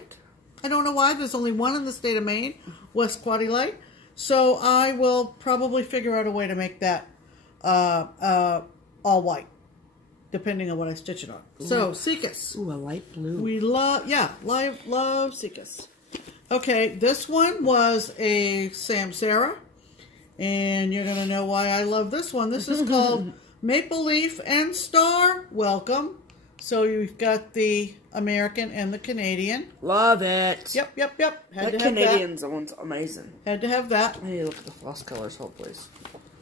I don't know why. There's only one in the state of Maine, West Quaddy Light. So I will probably figure out a way to make that all white, depending on what I stitch it on. Ooh. So, Seekers. Ooh, a light blue. We love, love Seekers. Okay, this one was a Sam Sarah, and you're going to know why I love this one. This is called Maple Leaf and Star Welcome. So you've got the American and the Canadian. Love it. Yep. Had to have Canadian's that. One's amazing. Had to have that. I need to look at the floss colors, hopefully.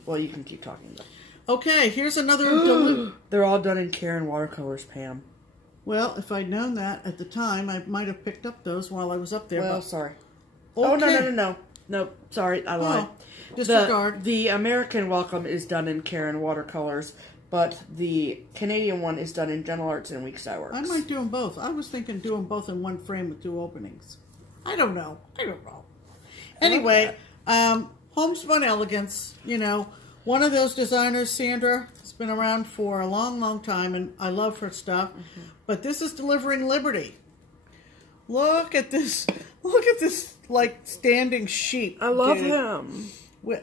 Well, you can keep talking though. Okay, here's another. They're all done in Karen watercolors, Pam. Well, if I'd known that at the time, I might have picked up those while I was up there. Well, sorry. Okay. Oh, no. Nope, sorry, I lied. Disregard. The American welcome is done in Karen watercolors, but the Canadian one is done in Gentle Arts and Weeks Dye Works. I might do them both. I was thinking do them both in one frame with 2 openings. I don't know. Anyway, Homespun Elegance, one of those designers, Sandra, has been around for a long, long time, and I love her stuff. But this is Delivering Liberty. Look at this. Look at this, like, standing sheep. I love him.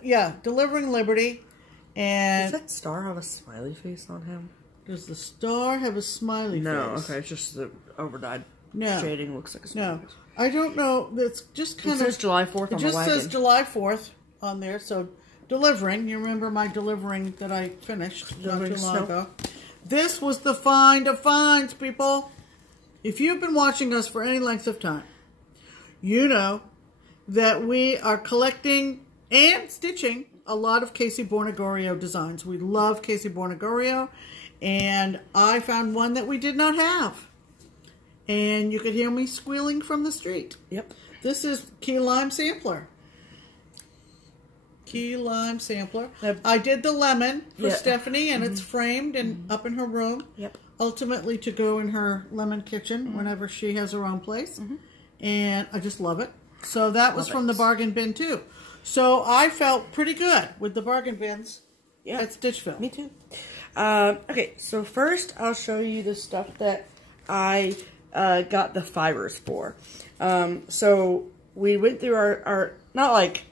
Yeah, Delivering Liberty. And does that star have a smiley face on him? Does the star have a smiley face? No, okay, it's just the overdyed shading looks like a No. I don't know. It's just kind of... It says July 4th on the wagon. It just says July 4th on there. So, delivering. You remember my delivering that I finished not too long ago. This was the find of finds, people. If you've been watching us for any length of time, you know that we are collecting and stitching a lot of Casey Bornegorio designs. We love Casey Bornegorio, and I found one that we did not have. And you could hear me squealing from the street. Yep. This is Key Lime Sampler. Key Lime Sampler. I did the lemon for Stephanie, and it's framed and up in her room. Yep. Ultimately to go in her lemon kitchen whenever she has her own place. And I just love it. So that was from the bargain bin too. So I felt pretty good with the bargain bins at Stitchville. Me too. Okay, so first I'll show you the stuff that I got the fibers for. So we went through our not like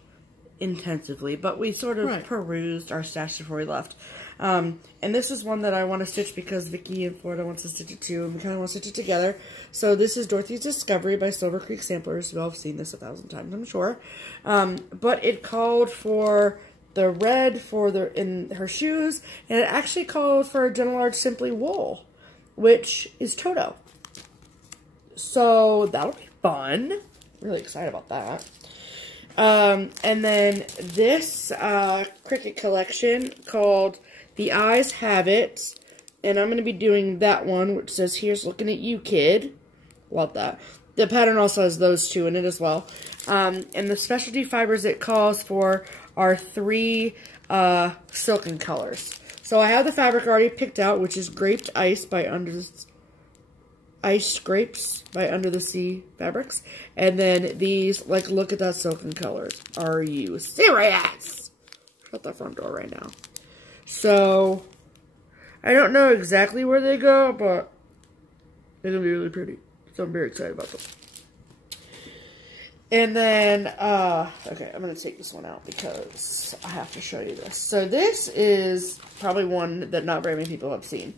intensively, but we sort of perused our stash before we left. And this is one that I want to stitch because Vicky in Florida wants to stitch it too, and we kind of want to stitch it together. So this is Dorothy's Discovery by Silver Creek Samplers. You all have seen this 1,000 times, I'm sure. But it called for the red in her shoes, and it actually called for a Gentle Art Simply Wool, which is Toto. So that'll be fun. Really excited about that. And then this Cricut collection called The Eyes Have It, and I'm going to be doing that one, which says, "Here's looking at you, kid." Love that. The pattern also has those two in it as well. And the specialty fibers it calls for are 3 silken colors. So I have the fabric already picked out, which is Graped Ice by Ice Scrapes by Under the Sea Fabrics. And then these, like, look at that silken colors. Are you serious? Shut the front door right now. So, I don't know exactly where they go, but they're going to be really pretty. So I'm very excited about them. And then, okay, I'm going to take this one out because I have to show you this. So this is probably one that not very many people have seen.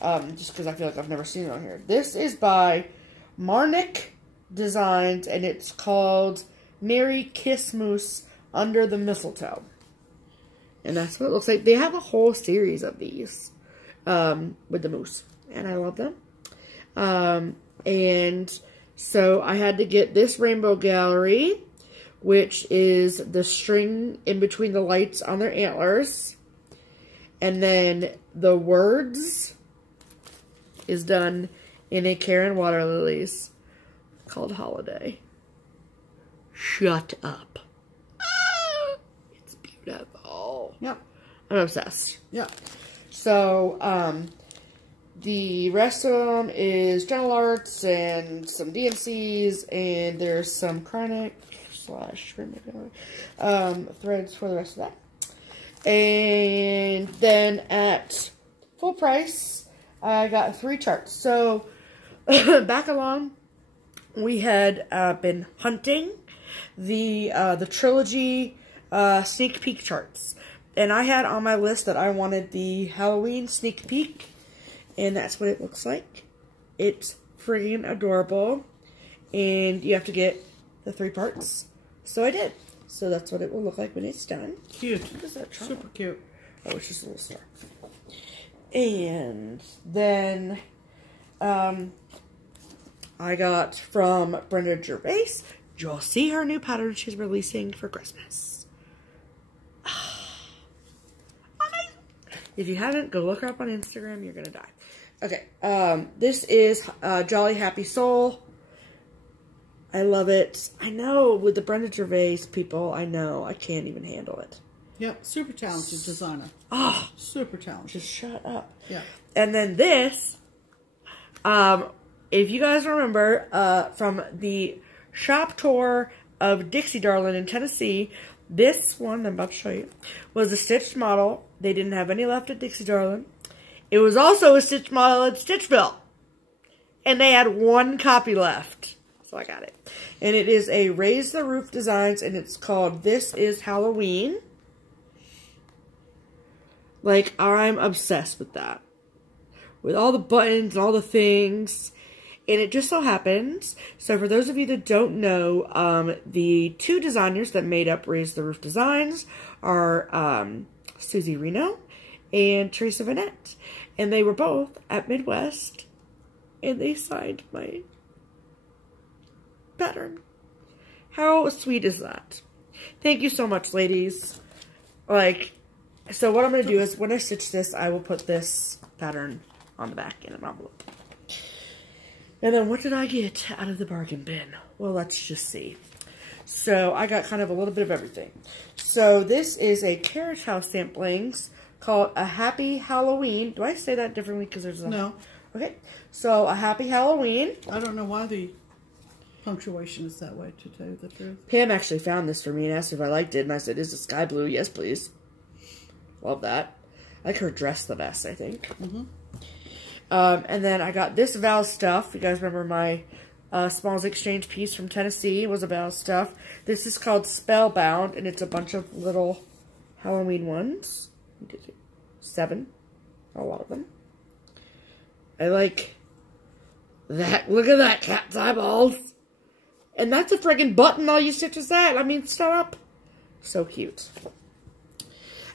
Just because I feel like I've never seen it on here. This is by Marnik Designs, and it's called Merry Christmas Under the Mistletoe. And that's what it looks like. They have a whole series of these with the moose, and I love them. And so I had to get this Rainbow Gallery, which is the string in between the lights on their antlers. And then the words is done in a Karen Water Lilies called Holiday. Shut up. It's beautiful. Yep. I'm obsessed. Yep. So, the rest of them is Gentle Arts and some DMCs, and there's some Chronic / threads for the rest of that. And then at full price, I got 3 charts. So, back along, we had been hunting the trilogy sneak peek charts. And I had on my list that I wanted the Halloween sneak peek. And that's what it looks like. It's friggin' adorable. And you have to get the 3 parts. So I did. So that's what it will look like when it's done. Cute. What is that? Super cute. Oh, it's just a little star. And then I got from Brenda Gervais. You'll see her new pattern she's releasing for Christmas. If you haven't, go look her up on Instagram. You're gonna die. Okay, this is Jolly Happy Soul. I love it. I know, with the Brenda Gervais people, I know. I can't even handle it. Yep, super talented designer. Oh, super talented. Just shut up. Yeah. And then this, if you guys remember, from the shop tour of Dixie Darlin in Tennessee, this one I'm about to show you was a stitched model. They didn't have any left at Dixie Darlin. It was also a stitched model at Stitchville. And they had 1 copy left. So I got it. And it is a Raise the Roof Designs, and it's called This Is Halloween. Like, I'm obsessed with that. With all the buttons and all the things. And it just so happens, so for those of you that don't know, the two designers that made up Raise the Roof Designs are Suzy Reno and Theresa. And they were both at Midwest, and they signed my pattern. How sweet is that? Thank you so much, ladies. Like, so what I'm going to do is, when I stitch this, I will put this pattern on the back in an envelope. And then what did I get out of the bargain bin? Well, let's just see. So I got kind of a little bit of everything. So this is a Carriage House samplings called A Happy Halloween. Do I say that differently because there's a... No. Okay. So A Happy Halloween. I don't know why the punctuation is that way, to tell you the truth. Pam actually found this for me and asked if I liked it. And I said, is it sky blue? Yes, please. Love that. I like her dress the best, I think. Mm-hmm. And then I got this Val stuff. You guys remember my Smalls Exchange piece from Tennessee? It was a Val stuff. This is called Spellbound, and it's a bunch of little Halloween ones. 7. A lot of them. I like that. Look at that cat's eyeballs. And that's a friggin' button all you stitches that. I mean, stop. So cute.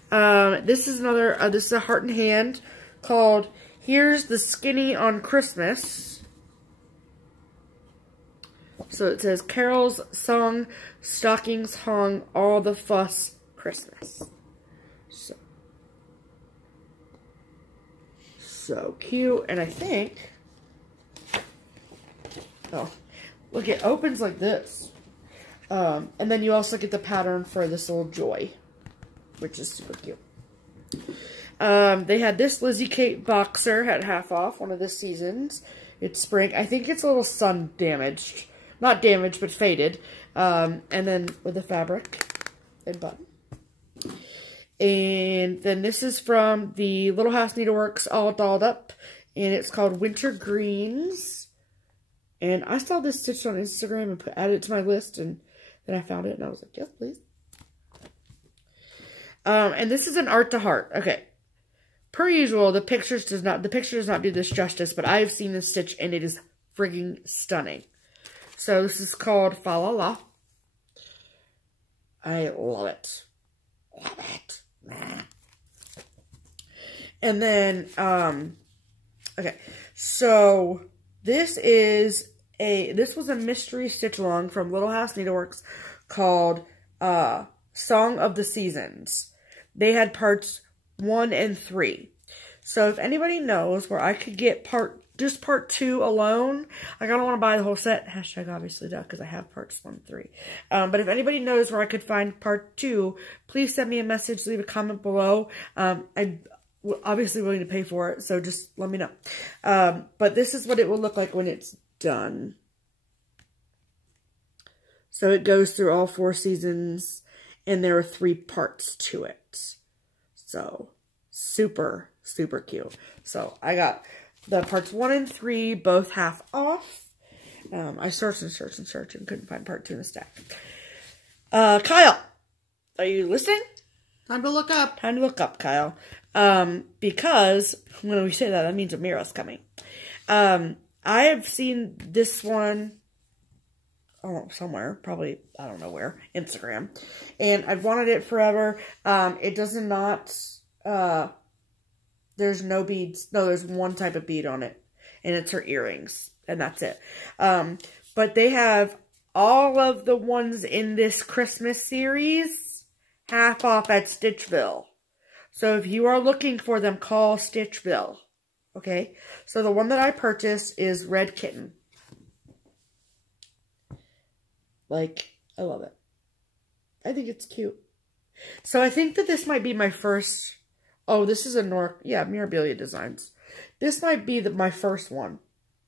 This is another, this is a Heart and Hand called Here's the Skinny on Christmas. So it says, carols sung, stockings hung, all the fuss Christmas. So cute. And I think, oh, look, it opens like this. And then you also get the pattern for this little joy, which is super cute. They had this Lizzie Kate boxer at half off, one of this season's. It's spring. I think it's a little sun damaged. Not damaged, but faded. And then with the fabric and button. And then this is from the Little House Needleworks All Dolled Up. And it's called Winter Greens. And I saw this stitched on Instagram and added it to my list. And then I found it and I was like, yes, please. And this is an Art to Heart. Okay. Per usual, the picture does not do this justice, but I have seen this stitch and it is frigging stunning. So this is called Fa La La. I love it. Love it. And then, okay. So this was a mystery stitch along from Little House Needleworks called Song of the Seasons. They had parts 1 and 3. So if anybody knows where I could get just part 2 alone, like I don't want to buy the whole set, hashtag obviously duck, because I have parts 1 and 3. But if anybody knows where I could find part 2, please send me a message, leave a comment below. I'm obviously willing to pay for it, so just let me know. But this is what it will look like when it's done. So it goes through all 4 seasons, and there are 3 parts to it. So, super, super cute. So, I got the parts 1 and 3, both half off. I searched and searched and searched and couldn't find part 2 in the stack. Kyle, are you listening? Time to look up. Time to look up, Kyle. Because when we say that, that means a Mira's coming. I have seen this one, oh, somewhere, probably, I don't know where, Instagram. And I've wanted it forever. It does not, there's no beads. No, there's one type of bead on it. And it's her earrings. And that's it. But they have all of the ones in this Christmas series half off at Stitchville. So if you are looking for them, call Stitchville. Okay? So the one that I purchased is Red Kitten. Like, I love it. I think it's cute. So I think that this might be my first... Oh, this is a Mirabilia Designs. This might be my first one.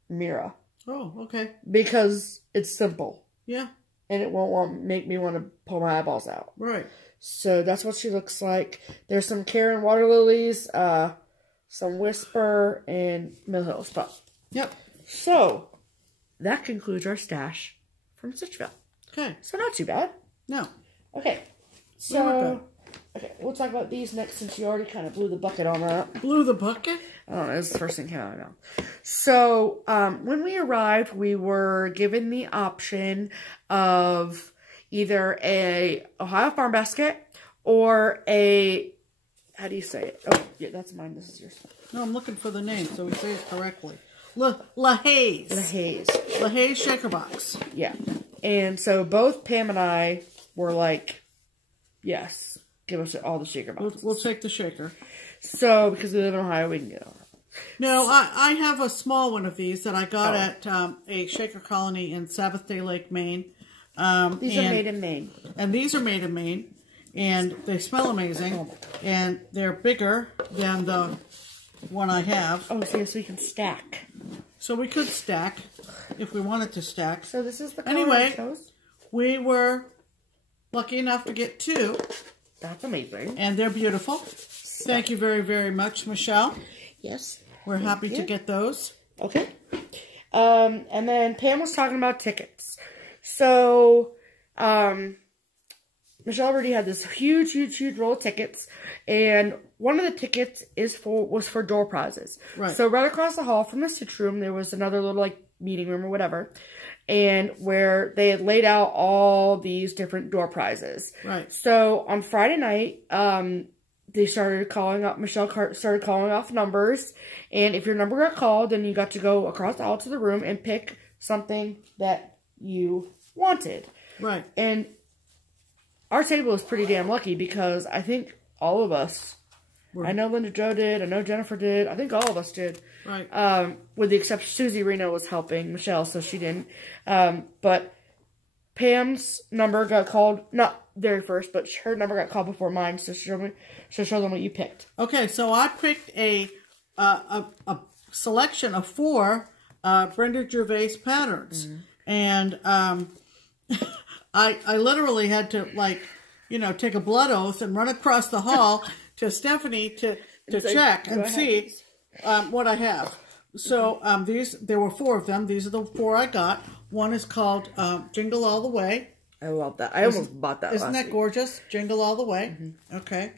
Mira. Oh, okay. Because it's simple. Yeah. And it won't make me want to pull my eyeballs out. Right. So that's what she looks like. There's some Karen Water Lilies, some Whisper, and Mill Hill Spot. Yep. So, that concludes our stash from Stitchville. Okay. So not too bad. No. Okay. So, Okay, we'll talk about these next since you already kind of blew the bucket on that. Blew the bucket? I don't know, this is the first thing that came out of my mouth. So, when we arrived, we were given the option of either a Ohio Farm Basket or a, how do you say it? Oh, yeah, that's mine. This is yours. No, I'm looking for the name so we say it correctly. LaHaye's. LaHaye's. LaHaye's Shaker Box. Yeah. And so both Pam and I were like, yes, give us all the shaker boxes. We'll take the shaker. So, because we live in Ohio, we can get it. No, I have a small one of these that I got at a shaker colony in Sabbath Day Lake, Maine. These are made in Maine. And these are made in Maine. And they smell amazing. And they're bigger than the one I have. Oh, so we can stack. So we could stack if we wanted to stack. So this is the color anyway, we were lucky enough to get 2. That's amazing. And they're beautiful. Thank you very, very much, Michelle. Yes. We're happy to get those. Okay. And then Pam was talking about tickets. So, Michelle already had this huge roll of tickets, and one of the tickets was for door prizes. Right. So right across the hall from the stitch room, there was another little like meeting room or whatever, and where they had laid out all these different door prizes. Right. So on Friday night, they started calling up. Michelle started calling off numbers, and if your number got called, then you got to go across the hall to the room and pick something that you wanted. Right. And our table is pretty damn lucky because I think all of us, I know Lynda Joe did, I know Jennifer did, I think all of us did. Right. With the exception, Suzy Reno was helping Michelle, so she didn't. But Pam's number got called, not very first, but her number got called before mine, so show them what you picked. Okay, so I picked a selection of 4 Brenda Gervais patterns. Mm-hmm. And I literally had to, like, you know, take a blood oath and run across the hall to Stephanie to check and see what I have. So there were 4 of them. These are the 4 I got. One is called Jingle All the Way. I love that. I almost bought that. Isn't that gorgeous? Jingle All the Way. Mm-hmm. Okay.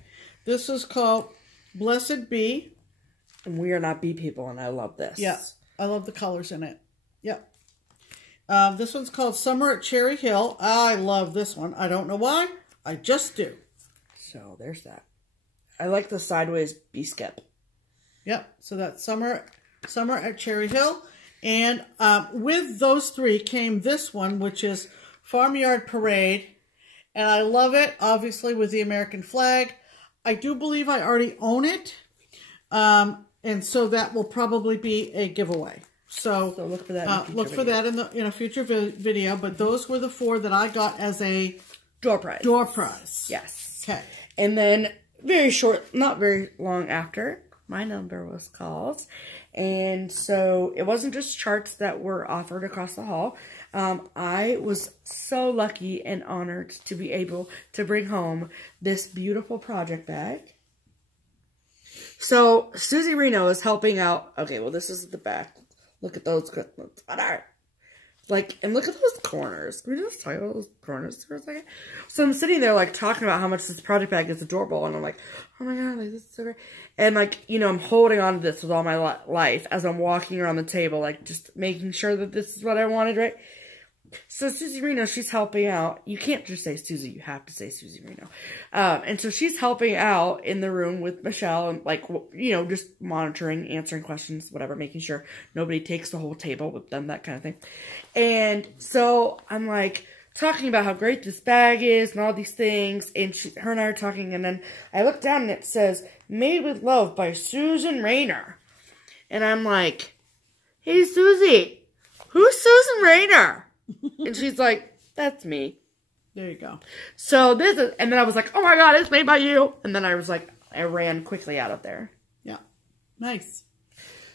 This is called Blessed Bee. And we are not bee people, and I love this. Yeah. I love the colors in it. Yep. This one's called Summer at Cherry Hill. I love this one. I don't know why. I just do. So there's that. I like the sideways bee skip. Yep. So that's Summer at Cherry Hill. And with those 3 came this one, which is Farmyard Parade. And I love it, obviously, with the American flag. I do believe I already own it. And so that will probably be a giveaway. So look for that. For that in a future video. But those were the 4 that I got as a door prize. Door prize. Yes. Okay. And then not very long after, my number was called, and so it wasn't just charts that were offered across the hall. I was so lucky and honored to be able to bring home this beautiful project bag. So Suzy Reno is helping out. Okay, well this is the back. Look at those Christmas sweaters. Like, and look at those corners. Can we just talk about those corners for a second? So I'm sitting there, like, talking about how much this project bag is adorable. And I'm like, oh my God, like, this is so great. And, like, you know, I'm holding on to this with all my life as I'm walking around the table, like, just making sure that this is what I wanted, right? So Suzy Reno, she's helping out. You can't just say Suzy, you have to say Suzy Reno. And so she's helping out in the room with Michelle and, like, you know, just monitoring, answering questions, whatever, making sure nobody takes the whole table with them, that kind of thing. And so I'm, like, talking about how great this bag is and all these things, and her and I are talking, and then I look down and it says, Made with Love by Suzy Reno. And I'm like, hey, Suzy, who's Suzy Reno? And she's like, that's me. There you go. So this is, and then I was like, oh my God, it's made by you. And then I was like, I ran quickly out of there. Yeah. Nice.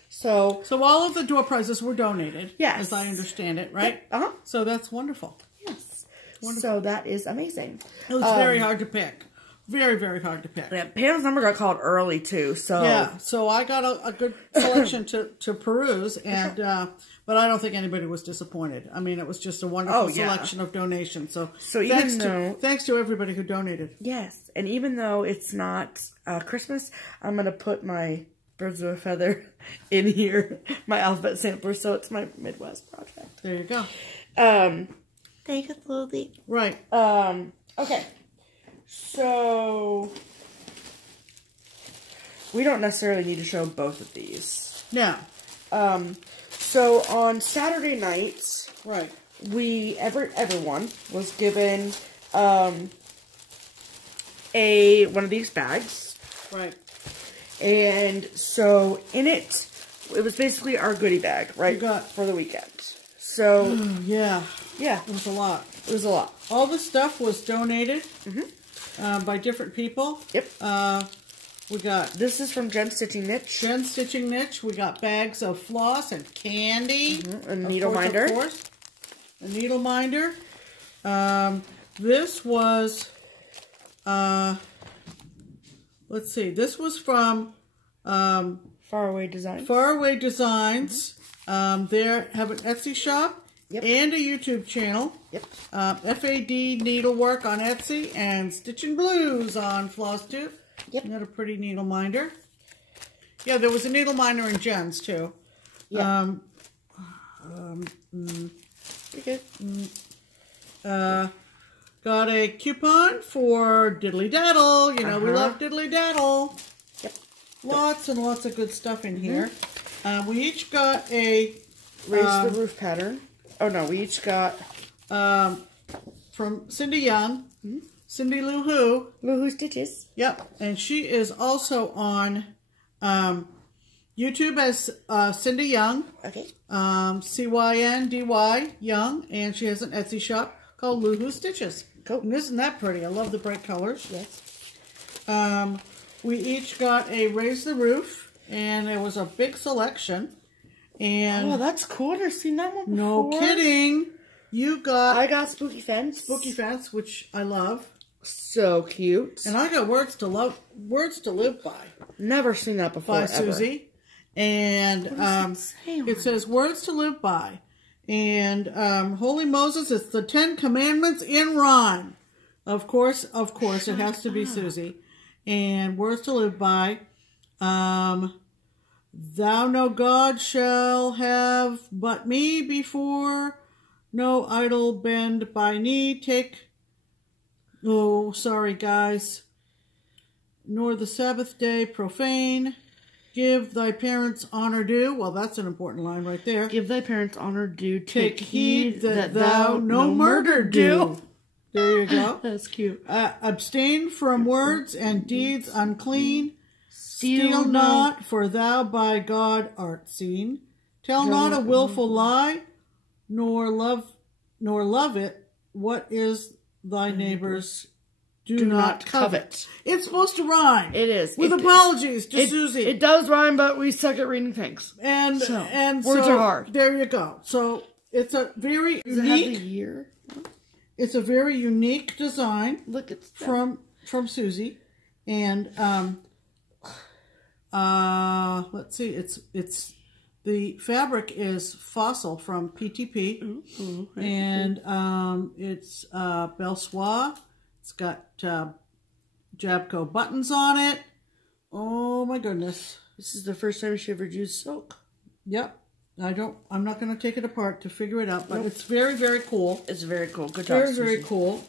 So all of the door prizes were donated. Yes. As I understand it, right? Uh-huh. So that's wonderful. Yes. Wonderful. So that is amazing. It was very hard to pick. Very, very hard to pick. Yeah, Pam's number got called early too, so yeah. So I got a good selection to peruse, and But I don't think anybody was disappointed. I mean, it was just a wonderful selection of donations. So thanks to everybody who donated. Yes, and even though it's not Christmas, I'm going to put my birds of a feather in here, my alphabet sampler, so it's my Midwest project. There you go. Take it slowly. Right. Okay. So we don't necessarily need to show both of these. No. So on Saturday nights, right, everyone was given one of these bags. Right. And so in it was basically our goodie bag, right? For the weekend. So yeah. Yeah. It was a lot. It was a lot. All the stuff was donated by different people. Yep. We got... This is from JustKeepStitchin Niche. JustKeepStitchin Niche. We got bags of floss and candy. A needle minder. Of course. A needle minder. This was... let's see. This was from... Faraway Designs. Faraway Designs. They have an Etsy shop. Yep. And a YouTube channel. Yep. FAD Needlework on Etsy and Stitchin' Blues on FlossTube. Yep. Another pretty needle minder. Yeah, there was a needle minder in Jen's too. Yeah. Okay. Got a coupon for Diddly Daddle. You know, we love Diddly Daddle. Yep. Lots and lots of good stuff in here. We each got a Raise the Roof pattern. Oh no, we each got from Cindy Young, Cindy Lou Who. Lou Who Stitches. Yep, and she is also on YouTube as Cindy Young. Okay. CYNDY Young, and she has an Etsy shop called Lou Who Stitches. Cool. And isn't that pretty? I love the bright colors. Yes. We each got a Raise the Roof, and there was a big selection. And oh, that's cool. I've never seen that one before. No kidding. You got... I got Spooky Fence. Spooky Fence, which I love. So cute. And I got Words to Live By. Never seen that before. By Suzy. And it says Words to Live By. And Holy Moses, it's the 10 Commandments in rhyme. Of course, it has to be Suzy. And Words to Live By. Thou no God shall have but me before, no idol bend by knee, take, oh, sorry guys, nor the Sabbath day profane, give thy parents honor due. Well, that's an important line right there. Give thy parents honor due, take heed that thou no murder do. There you go. That's cute. Abstain from words and deeds unclean. Steal not, for thou by God art seen. Tell not a willful lie, nor love it. What is thy neighbor's? Do not covet. It's supposed to rhyme. It is. With apologies to Suzy. It does rhyme, but we suck at reading things. And words are hard. There you go. So it's a very unique. Does it have the year? It's a very unique design. Look at from Suzy, and let's see, it's the fabric is Fossil from PTP, and it's Belle Soie. It's got Jabco buttons on it. Oh my goodness! This is the first time she ever used silk. Yep. I'm not going to take it apart to figure it out, but it's very, very cool. It's very cool. Good job, Suzy. Very cool.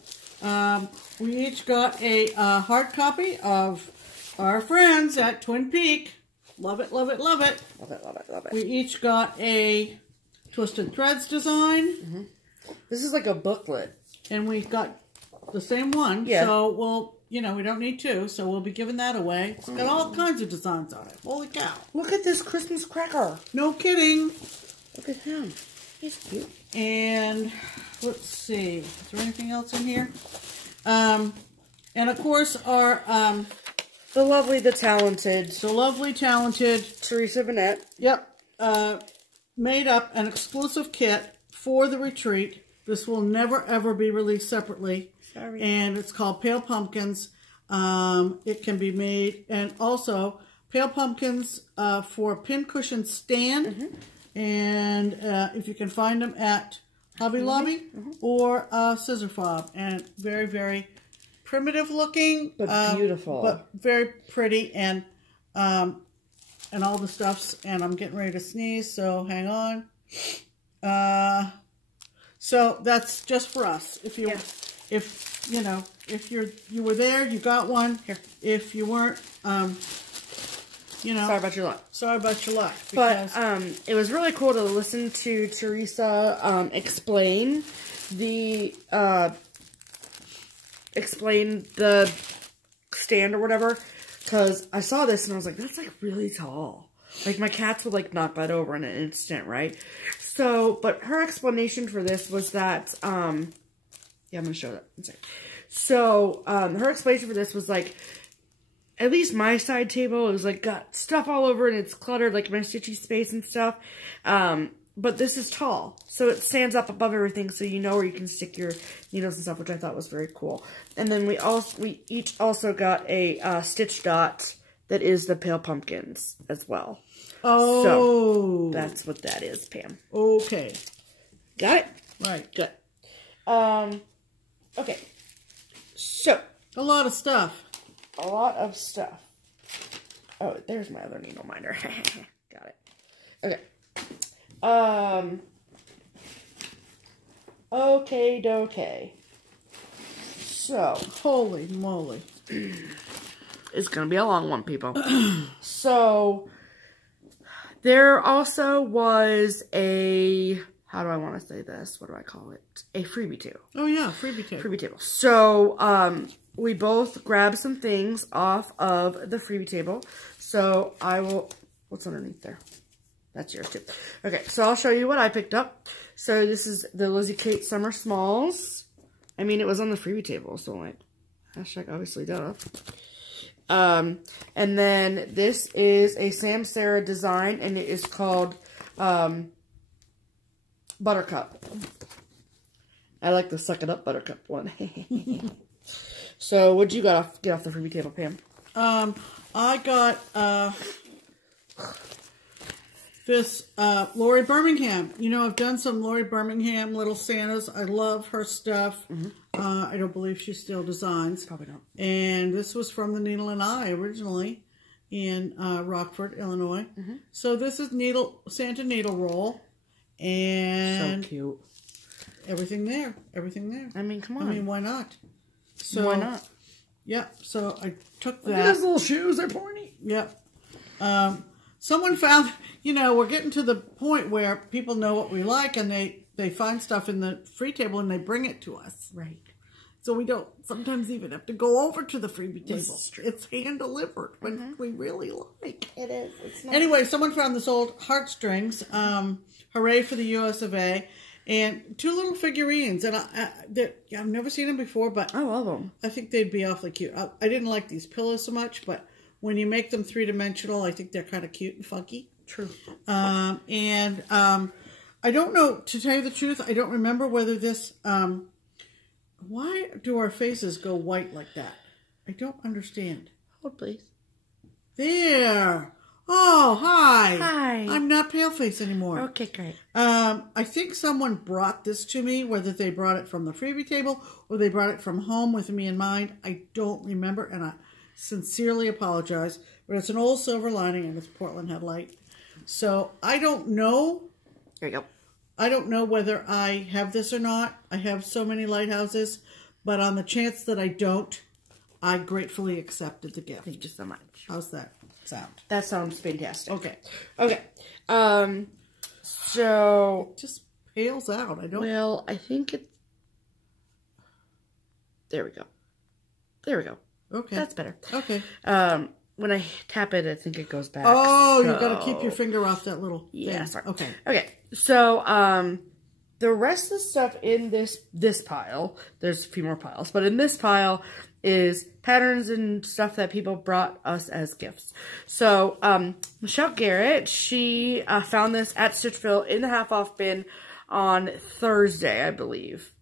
We each got a hard copy of our friends at Twin Peak. Love it, love it, love it. Love it, love it, love it. We each got a Twisted Threads design. This is like a booklet. And we got the same one. Yeah. So we don't need two, so we'll be giving that away. It's got all kinds of designs on it. Holy cow. Look at this Christmas cracker. No kidding. Look at him. He's cute. And let's see. Is there anything else in here? And of course our the lovely, the talented Theresa Bennett. Yep. Made up an exclusive kit for the retreat. This will never ever be released separately. Sorry. And it's called Pale Pumpkins. It can be made, and also Pale Pumpkins for a pincushion stand. And if you can find them at Hobby Lobby or Scissor Fob. And very, very primitive looking. But beautiful. But very pretty and all the stuffs. And I'm getting ready to sneeze, so hang on. So that's just for us. If you, if you know, if you were there, you got one. Here. If you weren't, you know, sorry about your luck. Sorry about your luck. But it was really cool to listen to Theresa explain the stand or whatever, because I saw this and I was like, that's like really tall. Like my cats would like knock that over in an instant, right? So, but her explanation for this was that, yeah, I'm gonna show that. So, her explanation for this was like, at least my side table, it was like got stuff all over it and it's cluttered, like my Stitchy space and stuff. But this is tall, so it stands up above everything, so you know where you can stick your needles and stuff, which I thought was very cool. And then we each also got a stitch dot that is the pale pumpkins as well. Oh, so that's what that is, Pam. Okay, got it. Right. Good. Okay. So a lot of stuff. A lot of stuff. Oh, there's my other needle minder. Got it. Okay. Okay, dokie. So. Holy moly. It's gonna be a long one, people. So, there also was a, how do I want to say this? What do I call it? A freebie too. Oh yeah, freebie table. Freebie table. So, we both grabbed some things off of the freebie table. So, I will, what's underneath there? That's yours too. Okay, so I'll show you what I picked up. So, this is the Lizzie Kate Summer Smalls. I mean, it was on the freebie table, so like, hashtag obviously duh. And then this is a Sam Sarah design, and it is called, Buttercup. I like the Suck It Up Buttercup one. So, what'd you get off the freebie table, Pam? I got, this, Lori Birmingham. You know, I've done some Lori Birmingham Little Santas. I love her stuff. I don't believe she still designs. Probably not. And this was from the Needle and I originally in, Rockford, Illinois. So this is Santa Needle Roll. And so cute. Everything there. Everything there. I mean, come on. I mean, why not? So, why not? Yeah, so I took that. Look at those little shoes, they're pointy. Yep. Someone found, you know, we're getting to the point where people know what we like and they find stuff in the free table and they bring it to us. Right. So we don't sometimes even have to go over to the freebie table. It's hand delivered when we really like. It is. It's nice. Anyway, someone found this old heartstrings. Hooray for the US of A. And 2 little figurines. And I've never seen them before, but I love them. I think they'd be awfully cute. I didn't like these pillows so much, but when you make them 3-dimensional, I think they're kind of cute and funky. True. I don't know, to tell you the truth, I don't remember whether this, why do our faces go white like that? I don't understand. Hold, please. There. Oh, hi. Hi. I'm not paleface anymore. Okay, great. I think someone brought this to me, whether they brought it from the freebie table or they brought it from home with me in mind. I don't remember, and I sincerely apologize. But it's an old silver lining and it's Portland headlight. So I don't know. There you go. I don't know whether I have this or not. I have so many lighthouses, but on the chance that I don't, I gratefully accepted the gift. Thank you so much. How's that sound? That sounds fantastic. Okay. Okay. So It just pales out. I don't. well, I think it. There we go. There we go. Okay. That's better. Okay. When I tap it, I think it goes back. Oh, so... you got to keep your finger off that little yeah, thing. sorry. Okay. Okay. So, the rest of the stuff in this pile, there's a few more piles, but in this pile is patterns and stuff that people brought us as gifts. So, Michelle Garrette, she found this at Stitchville in the half-off bin on Thursday, I believe.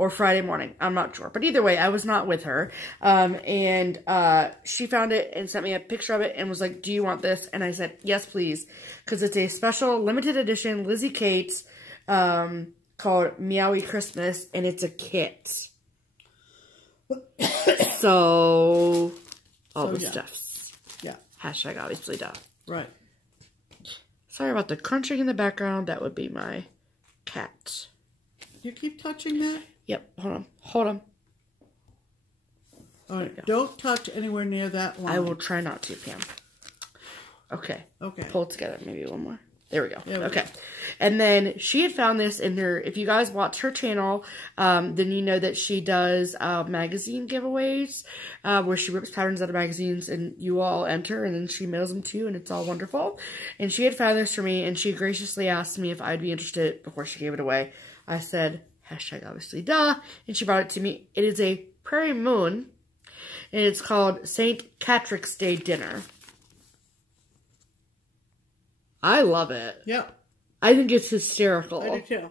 or Friday morning. I'm not sure. But either way, I was not with her. And she found it and sent me a picture of it and was like, do you want this? And I said, yes, please. Because it's a special limited edition Lizzie Kate's called Meowie Christmas. And it's a kit. So, all the stuffs. Yeah. Hashtag obviously duh. Right. Sorry about the crunching in the background. That would be my cat. You keep touching that? Yep. Hold on. Hold on. All right. Don't touch anywhere near that line. I will try not to, Pam. Okay. Okay. Pull it together. Maybe one more. There we go. Okay. Go. And then she had found this in her, if you guys watch her channel, then you know that she does magazine giveaways where she rips patterns out of magazines and you all enter and then she mails them to you and it's all wonderful. And she had found this for me and she graciously asked me if I'd be interested before she gave it away. I said, hashtag obviously duh, and she brought it to me. It is a Prairie Moon and it's called St. Catrick's Day Dinner. I love it. Yep. I think it's hysterical. I do too.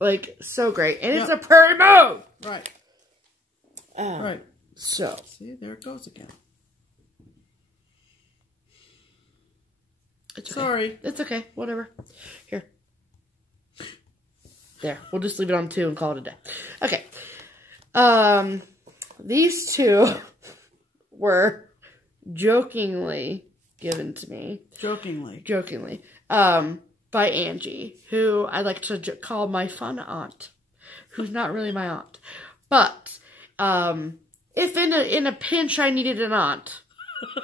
Like, so great. And it's a Prairie Moon! Right. Right. So. See, there it goes again. It's okay. Sorry. It's okay. Whatever. Here. There. We'll just leave it on 2 and call it a day. Okay. These two were jokingly given to me. Jokingly. By Angie, who I like to call my fun aunt, who's not really my aunt. But, if in a pinch I needed an aunt,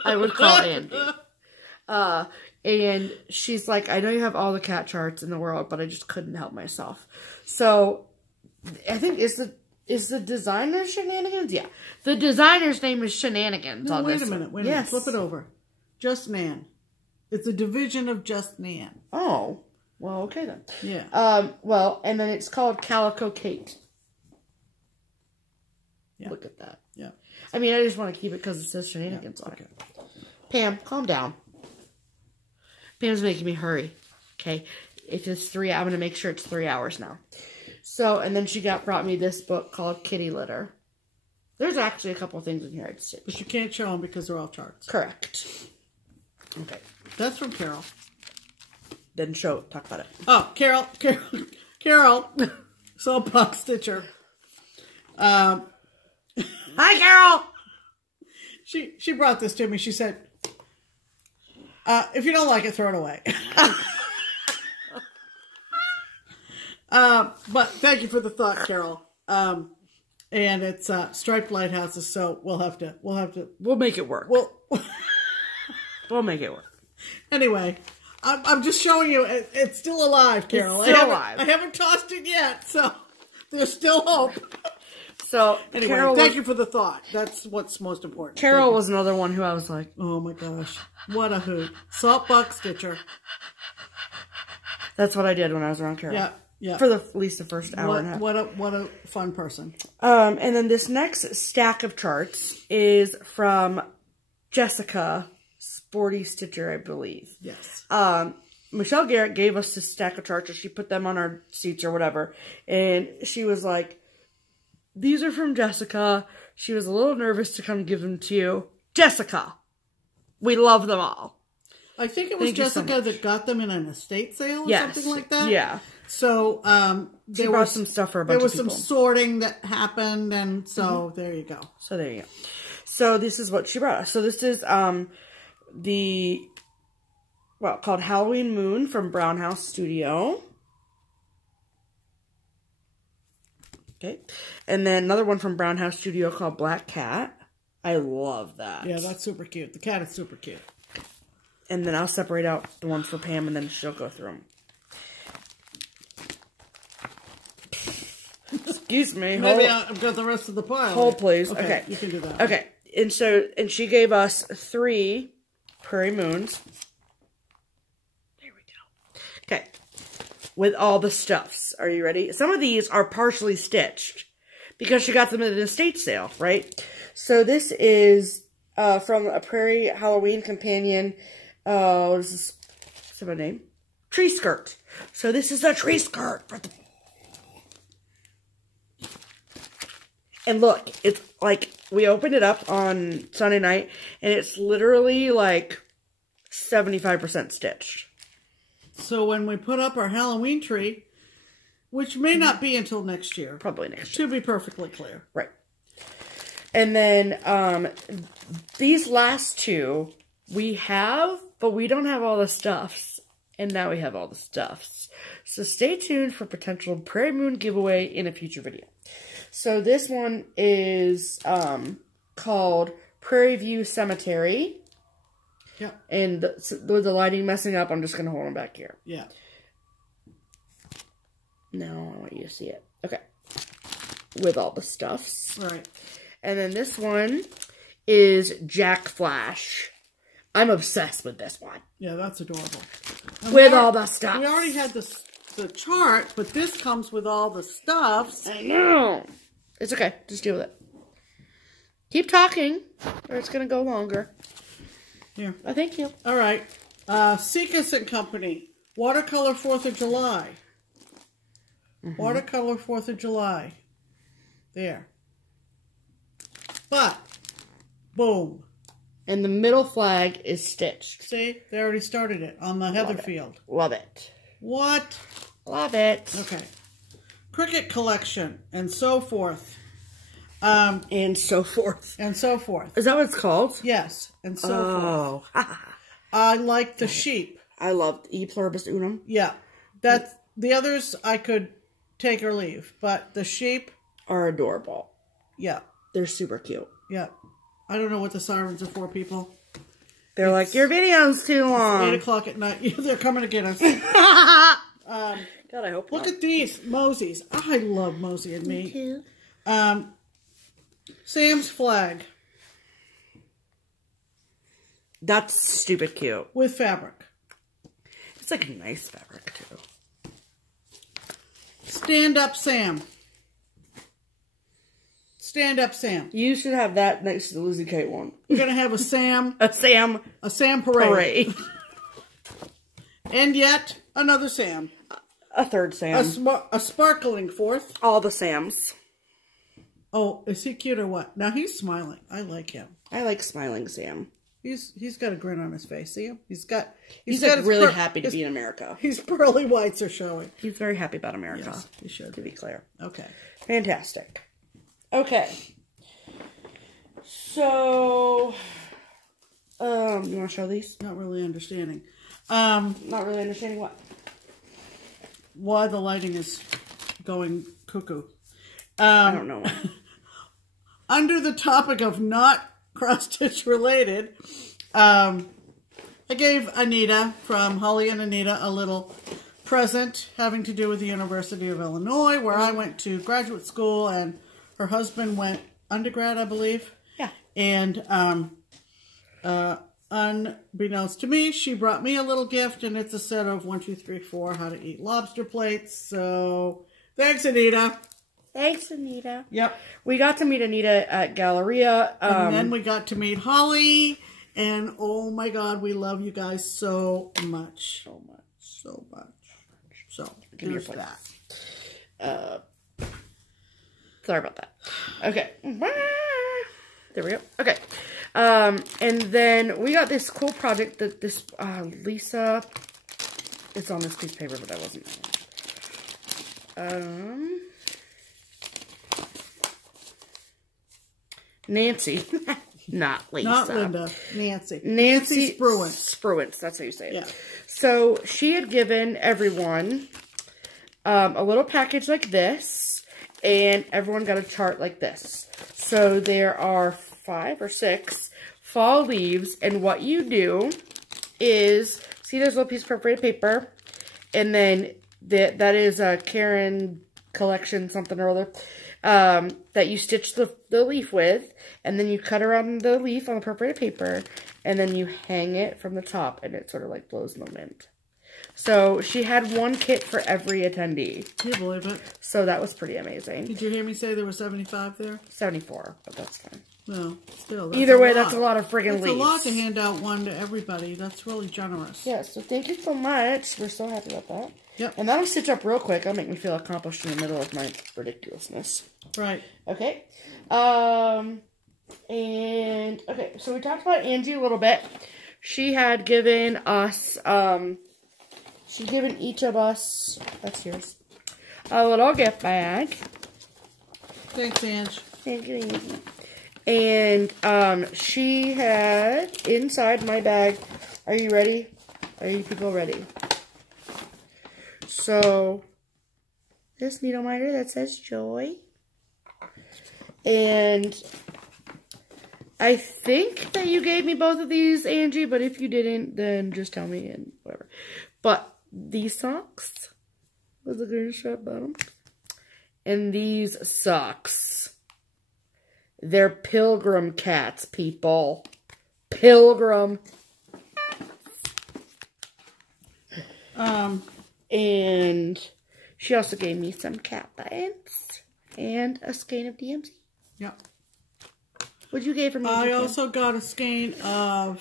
I would call Angie. And she's like, I know you have all the cat charts in the world, but I just couldn't help myself. So, I think, is the designer Shenanigans? Yeah. The designer's name is Shenanigans on this. Wait a minute. Flip it over. Just Nan. It's a division of Just Nan. Oh. Well, okay then. Yeah. Well, and then it's called Calico Kate. Yeah. Look at that. Yeah. I mean, I just want to keep it because it says Shenanigans on it. Pam, calm down. Pam's making me hurry. Okay. If it's 3, I'm going to make sure it's 3 hours now. So, and then she brought me this book called Kitty Litter. There's actually a couple of things in here I'd stitch. But you can't show them because they're all charts. Correct. Okay. That's from Carol. Then talk about it. Oh, Carol, Soapbox Stitcher. Hi, Carol! She brought this to me. She said, if you don't like it, throw it away. But thank you for the thought, Carol. And it's striped lighthouses, so we'll make it work. We'll make it work. Anyway, I'm just showing you it's still alive, Carol. It's still alive. I haven't tossed it yet, so there's still hope. So anyway, Carol, thank you for the thought. That's what's most important. Carol was another one who I was like, oh my gosh, what a hoot! Saltbox Stitcher. That's what I did when I was around Carol. Yeah. Yeah. For at least the first hour and a half. What a fun person. And then this next stack of charts is from Jessica Sporty Stitcher, I believe. Yes. Michelle Garrette gave us this stack of charts, or she put them on our seats or whatever. And she was like, these are from Jessica. She was a little nervous to come give them to you. Jessica, we love them all. I think it was Jessica that got them in an estate sale or something like that. Yeah. So, there was some stuff for a bunch of people. There was some sorting that happened, and so there you go. So there you go. So this is what she brought us. So this is called Halloween Moon from Brown House Studio. Okay. And then another one from Brown House Studio called Black Cat. I love that. Yeah, that's super cute. The cat is super cute. And then I'll separate out the ones for Pam, and then she'll go through them. Excuse me. Maybe I've got the rest of the pile. Hold, please. Okay. You can do that. Okay. And she gave us 3 Prairie Moons. There we go. Okay. With all the stuffs. Are you ready? Some of these are partially stitched because she got them at an estate sale, right? So this is from a Prairie Halloween Companion. What's my name? Tree skirt. So this is a tree skirt for the And look, it's like, we opened it up on Sunday night, and it's literally like 75% stitched. So when we put up our Halloween tree, which may not be until next year. Probably next year. To be perfectly clear. Right. And then these last two we have, but we don't have all the stuffs. And now we have all the stuffs. So stay tuned for potential Prairie Moon giveaway in a future video. So this one is called Prairie View Cemetery. Yeah. And with the lighting messing up, I'm just going to hold them back here. Yeah. No, I want you to see it. Okay. With all the stuffs. Right. And then this one is Jack Flash. I'm obsessed with this one. Yeah, that's adorable. With all the stuff. We already had the chart, but this comes with all the stuffs. I know. It's okay. Just deal with it. Keep talking, or it's going to go longer. Here. Oh, thank you. All right. Seekus and Company. Watercolor 4th of July. Watercolor 4th of July. There. But, boom. And the middle flag is stitched. See, they already started it on the heather field. Love it. What? Love it. Okay. Cricket collection and so forth. And so forth. And so forth. Is that what it's called? Yes, and so forth. Oh. I like the sheep. I loved E Pluribus Unum. Yeah. That's, the others I could take or leave, but the sheep Are adorable. Yeah. They're super cute. Yeah. I don't know what the sirens are for, people. They're like, your video's too long. 8 o'clock at night. They're coming to get us. God, I hope Look not. at these. Mosey's. I love Mosey and me. Too. Sam's flag. That's stupid cute. With fabric. It's like nice fabric, too. Stand Up Sam. Stand Up Sam. You should have that next to the Lizzie Kate one. We're going to have a Sam. A Sam. A Sam parade. Parade. And yet, another Sam. A third Sam. A sparkling 4th. All the Sams. Oh, is he cute or what? Now he's smiling. I like him. I like smiling Sam. He's got a grin on his face. See him? He's got like really happy to be in America. His pearly whites are showing. He's very happy about America. Yes, he should. To be clear. Okay. Fantastic. Okay. So, you want to show these? Not really understanding. Not really understanding what? Why the lighting is going cuckoo. I don't know. Under the topic of not cross-stitch related, I gave Anita from Holly and Anita a little present having to do with the University of Illinois, where I went to graduate school and her husband went undergrad, I believe. Yeah. And unbeknownst to me, she brought me a little gift, and it's a set of 1, 2, 3, 4 how to eat lobster plates. So thanks, Anita. Thanks, Anita. Yep. We got to meet Anita at Galleria. And then we got to meet Holly. And oh my God, we love you guys so much. So much. So much. So, there's that. Sorry about that. Okay. There we go. Okay. And then we got this cool project that this Lisa, it's on this piece of paper, but I wasn't. Nancy. Not Lisa. Not Lynda. Nancy. Nancy Spruance. Spruance. That's how you say it. Yeah. So she had given everyone a little package like this, and everyone got a chart like this. So there are 5 or 6 fall leaves, and what you do is, see there's a little piece of perforated paper, and then that is a Karen collection something or other, that you stitch the leaf with, and then you cut around the leaf on the perforated paper, and then you hang it from the top, and it sort of like blows in the wind. So she had one kit for every attendee. Can you believe it? So that was pretty amazing. Did you hear me say there were 75 there? 74, but that's fine. Well, still. Either way, that's a lot of friggin' leaves. It's a lot to hand out one to everybody. That's really generous. Yeah, so thank you so much. We're so happy about that. Yep. And that'll stitch up real quick. That'll make me feel accomplished in the middle of my ridiculousness. Right. Okay. And, okay, so we talked about Angie a little bit. She had given us, she'd given each of us, that's yours, a little gift bag. Thanks, Ange. Thank you, Angie. And, she had, inside my bag, are you ready? Are you people ready? So, this needle minder that says Joy. And I think that you gave me both of these, Angie, but if you didn't, then just tell me and whatever. But these socks with the green strap bottom. And these socks. They're pilgrim cats, people. Pilgrim. And she also gave me some cat buttons and a skein of DMC. Yep. What'd you give for me? I also got a skein of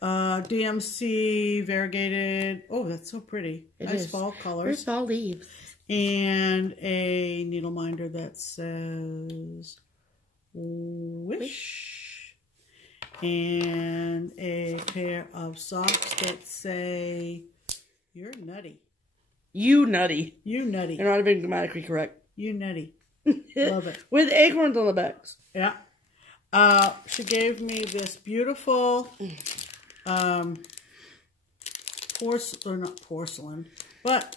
DMC variegated. Oh, that's so pretty. Nice fall colors. Where's fall leaves? And a needle minder that says Wish. And a pair of socks that say You're nutty. You nutty. You nutty. They're not even grammatically correct. You nutty. Love it. With acorns on the backs. Yeah. She gave me this beautiful porcelain, but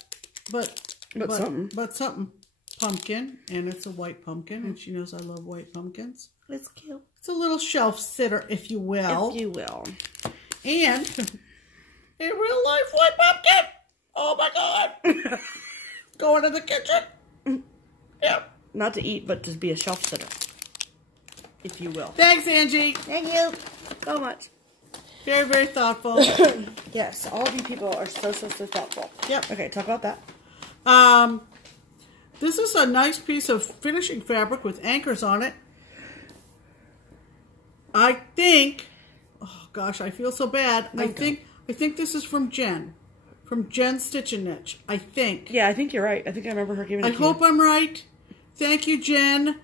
something pumpkin, and it's a white pumpkin, and she knows I love white pumpkins. It's cute. It's a little shelf sitter, if you will. If you will. And a real life white pumpkin. Oh my God. Going in the kitchen. Yep. Not to eat, but to be a shelf sitter. If you will. Thanks, Angie. Thank you so much. Very, very thoughtful. Yes, all of you people are so thoughtful. Yep. Okay, talk about that. This is a nice piece of finishing fabric with anchors on it. I think, oh gosh, I feel so bad. I think this is from Jen. From Jen Stitch and Knitch, I think. Yeah, I think you're right. I think I remember her giving it to you. I hope I'm right. Thank you, Jen.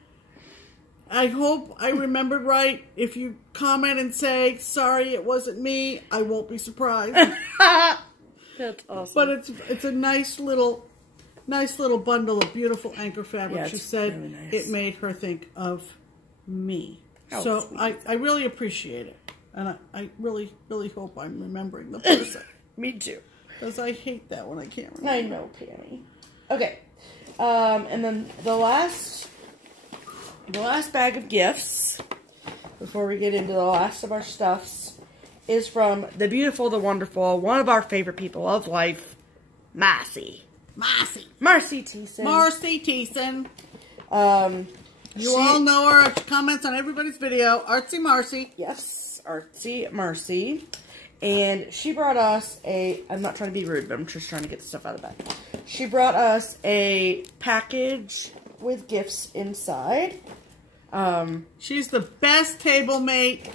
I hope I remembered right. If you comment and say, sorry, it wasn't me, I won't be surprised. That's awesome. But it's a nice little bundle of beautiful anchor fabric. Yeah, she said really nice. It made her think of me. Oh, so sweet. I really appreciate it. And I really, really hope I'm remembering the person. Me too. Because I hate that when I can't remember. I know, Pammy. Okay. And then the last bag of gifts, before we get into the last of our stuffs, is from the beautiful, the wonderful, one of our favorite people of life, Marcy. Marcy Thiessen. Marcy Thiessen. You all know her. She comments on everybody's video. Artsy Marcy. Yes, Artsy Marcy. And she brought us I'm not trying to be rude, but I'm just trying to get the stuff out of the bag. She brought us a package with gifts inside. She's the best table mate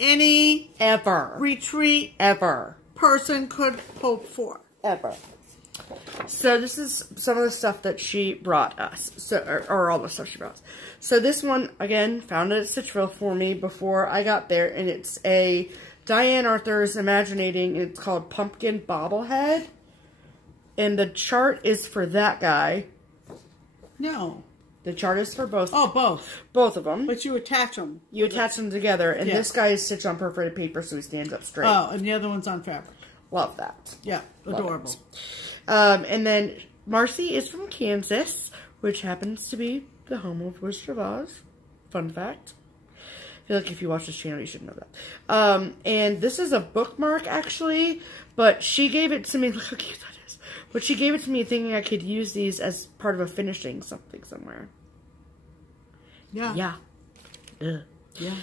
any retreat person could hope for. Ever. So this is some of the stuff that she brought us. So, or all the stuff she brought us. So this one, again, found it at Stitchville for me before I got there. And it's a Diane Arthur's Imaginating. It's called Pumpkin Bobblehead. And the chart is for that guy. No. The chart is for both. Oh, both. Both of them. But you attach them. You attach them together. And this guy is stitched on perforated paper so he stands up straight. Oh, and the other one's on fabric. Love that. Yeah, adorable. And then Marcy is from Kansas, which happens to be the home of Wizard of Oz. Fun fact. I feel like if you watch this channel, you should know that. And this is a bookmark, actually, but she gave it to me. Look how cute that is. But she gave it to me thinking I could use these as part of a finishing something somewhere. Yeah. Yeah. Ugh. Yeah.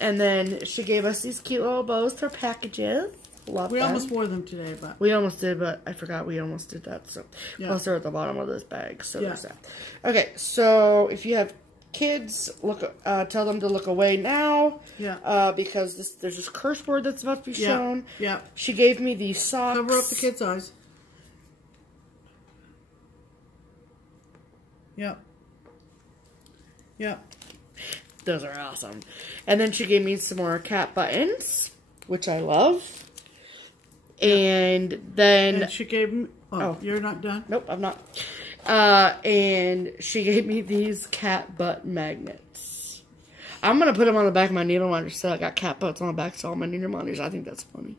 And then she gave us these cute little bows for packages. Love we them. almost wore them today, but we almost did, but I forgot we almost did that. So plus they're at the bottom of this bag. So there's that. Okay, so if you have kids, tell them to look away now. Yeah. Because there's this curse word that's about to be shown. Yeah. She gave me these socks. Cover up the kids' eyes. Yep. Yep. Those are awesome. And then she gave me some more cat buttons, which I love. And then... And she gave me... Oh, you're not done? Nope, I'm not. And she gave me these cat butt magnets. I'm going to put them on the back of my needle monitor, so I got cat butts on the back to all my needle monitors. I think that's funny.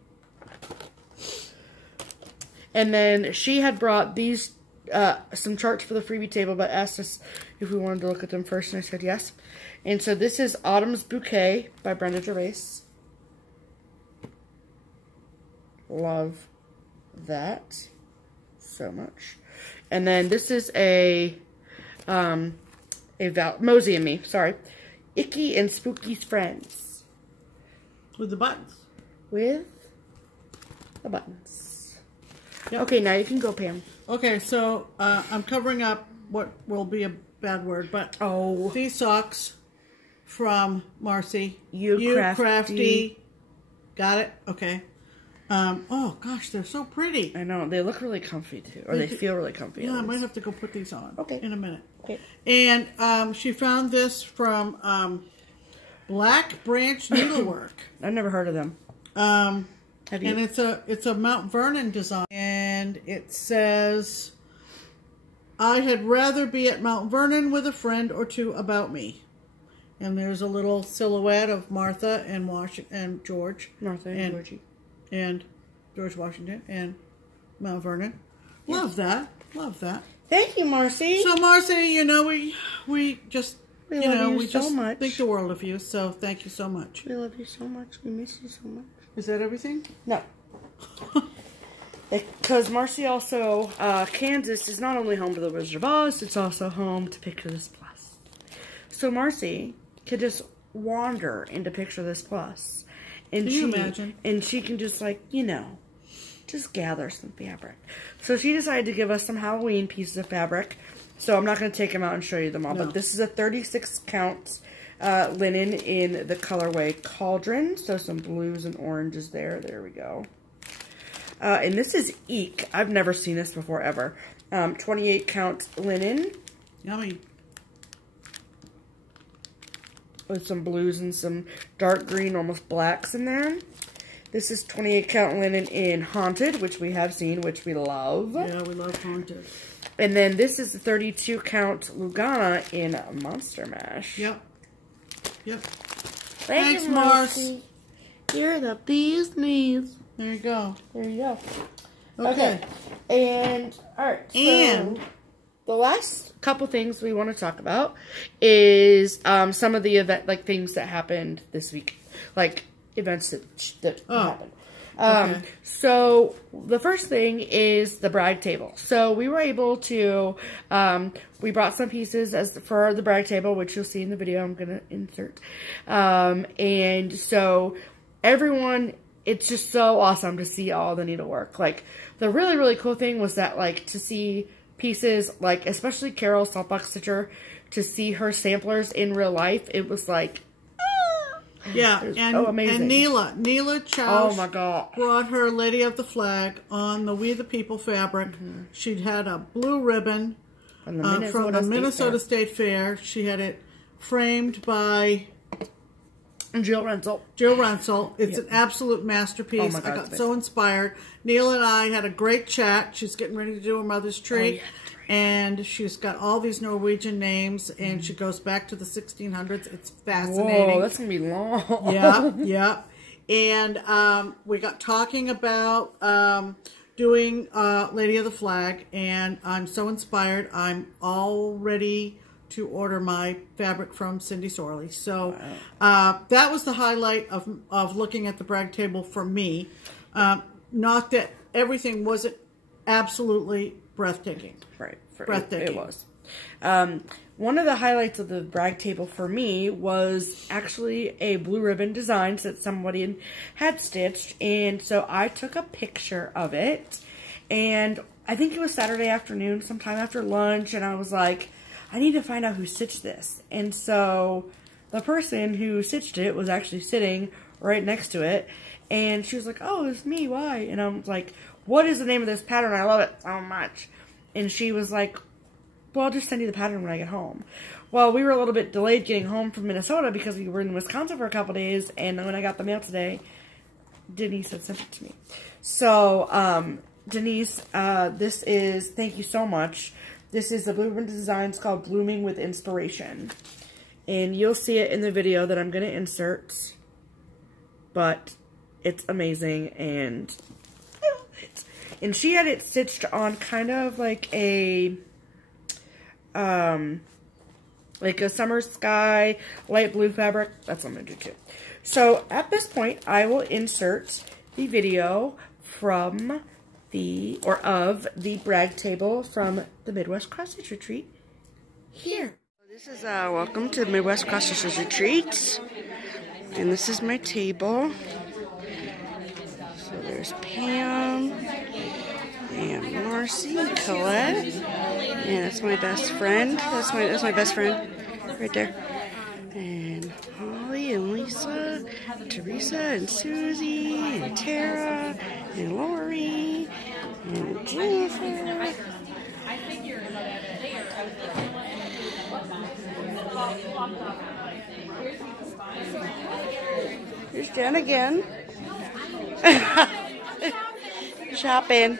And then she had brought these... some charts for the freebie table, but asked us if we wanted to look at them first, and I said yes. And so this is Autumn's Bouquet by Brenda Gervais. Love that so much. And then this is Mosey and Me, sorry. Icky and Spooky's Friends. With the buttons. With the buttons. Yep. Okay, now you can go, Pam. Okay, so I'm covering up what will be a bad word, but these socks from Marcy. You crafty. Got it? Okay. Oh gosh, they're so pretty. I know, they look really comfy too, or they feel really comfy. Yeah, I might have to go put these on. Okay. In a minute. Okay. And she found this from Black Branch Needlework. I've never heard of them. Have you? And it's a Mount Vernon design, and it says, "I had rather be at Mount Vernon with a friend or two about me." And there's a little silhouette of Martha and George. Martha and Georgie. And George Washington and Mount Vernon. Love that. Love that. Thank you, Marcy. So, Marcy, you know, we just, we love you so much. Think the world of you, so thank you so much. We love you so much. We miss you so much. Is that everything? No. Because Marcy also, Kansas is not only home to the Wizard of Oz, it's also home to Picture This Plus. So Marcy could just wander into Picture This Plus. And can you imagine? And she can just, like, you know, just gather some fabric. So she decided to give us some Halloween pieces of fabric. So I'm not going to take them out and show you them all. No. But this is a 36 count linen in the colorway Cauldron. So some blues and oranges there. There we go. And this is Eek. I've never seen this before, ever. 28 count linen. Yummy. With some blues and some dark green, almost blacks in there. This is 28 count linen in Haunted, which we have seen, which we love. Yeah, we love Haunted. And then this is the 32 count Lugana in Monster Mash. Yep. Yep. Thanks, Marcy. You're the bee's knees. There you go. There you go. Okay. And, alright. And... the last couple things we want to talk about is some of the things that happened this week, like events that happened. Okay. So the first thing is the brag table. So we were able to, we brought some pieces for the brag table, which you'll see in the video I'm going to insert. And so everyone, it's just so awesome to see all the needlework. Like, the really, really cool thing was that, like, to see pieces, like, especially Carol Saltbox Stitcher, to see her samplers in real life, it was like, yeah, and amazing. And Neela Chow, oh my god, brought her Lady of the Flag on the We the People fabric. She'd had a blue ribbon from the Minnesota State Fair. She had it framed by Jill Rensel. It's an absolute masterpiece. Oh my God, I got so inspired. Neil and I had a great chat. She's getting ready to do her mother's tree. And she's got all these Norwegian names, and she goes back to the 1600s. It's fascinating. Whoa, that's going to be long. Yeah, yeah. And we got talking about doing Lady of the Flag, and I'm so inspired. I'm all ready to order my fabric from Cindy Sorley. So that was the highlight of looking at the brag table for me. Not that everything wasn't absolutely breathtaking. Right. Breathtaking. It was. One of the highlights of the brag table for me was actually a blue ribbon design that somebody had stitched. And so I took a picture of it. And I think it was Saturday afternoon, sometime after lunch. And I was like, I need to find out who stitched this. And so the person who stitched it was actually sitting right next to it. And she was like, oh, it's me, why? And I was like, what is the name of this pattern? I love it so much. And she was like, well, I'll just send you the pattern when I get home. Well, we were a little bit delayed getting home from Minnesota because we were in Wisconsin for a couple days. And when I got the mail today, Denise had sent it to me. So, Denise, this is, thank you so much. This is the Blueprint design. It's called Blooming with Inspiration. And you'll see it in the video that I'm going to insert. But it's amazing. And I love it. And she had it stitched on kind of like a summer sky, light blue fabric. That's what I'm going to do too. So at this point, I will insert the video from of the brag table from the Midwest Cross Stitch Retreat here. This is welcome to the Midwest Cross Stitch Retreat, and this is my table. So there's Pam and Marcy, Colette, and that's my best friend. That's my best friend right there. And Holly and Lisa, Theresa and Suzy and Tara and Lori and Jennifer. Here's Jen again. Shopping.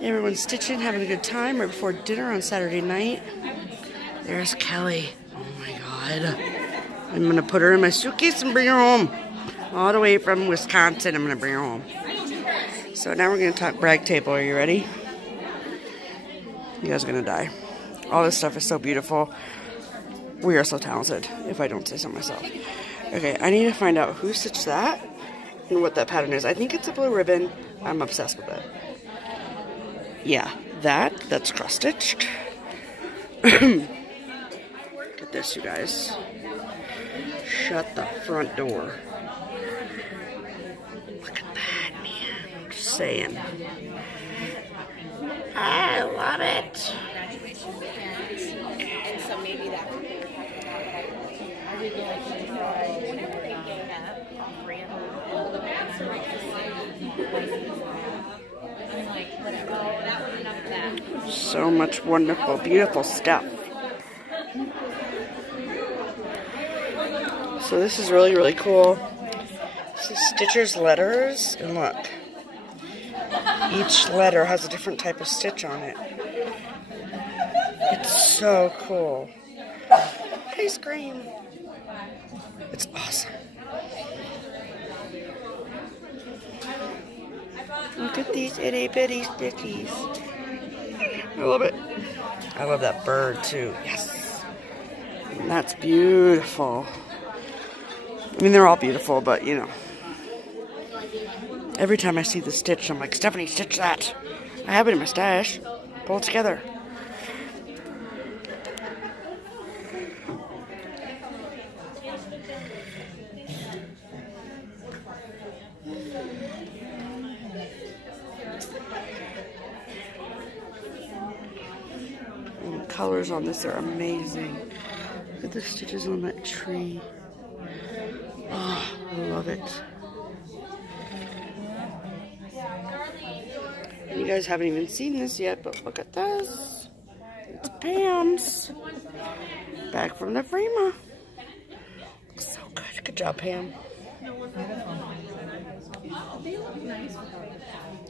Everyone's stitching, having a good time right before dinner on Saturday night. There's Kelly. Oh my God. I'm going to put her in my suitcase and bring her home. All the way from Wisconsin, I'm going to bring her home. So now we're going to talk brag table. Are you ready? You guys are going to die. All this stuff is so beautiful. We are so talented, if I don't say so myself. Okay, I need to find out who stitched that and what that pattern is. I think it's a blue ribbon. I'm obsessed with it. Yeah, that's cross-stitched. Look at this, you guys. Shut the front door. Look at that, man. I'm just saying. I love it. And so maybe that would be I would like to try so much wonderful, beautiful stuff. So this is really, really cool. This is Stitcher's letters, and look. Each letter has a different type of stitch on it. It's so cool. Ice cream. It's awesome. Look at these itty bitty stitchies. I love it. I love that bird too. Yes. And that's beautiful. I mean, they're all beautiful, but you know. Every time I see the stitch, I'm like, Stephanie, stitch that. I have it in my stash. Pull it together. And the colors on this are amazing. Look at the stitches on that tree. Oh, I love it. You guys haven't even seen this yet, but look at this. It's Pam's. Back from the Frema. Looks so good. Good job, Pam.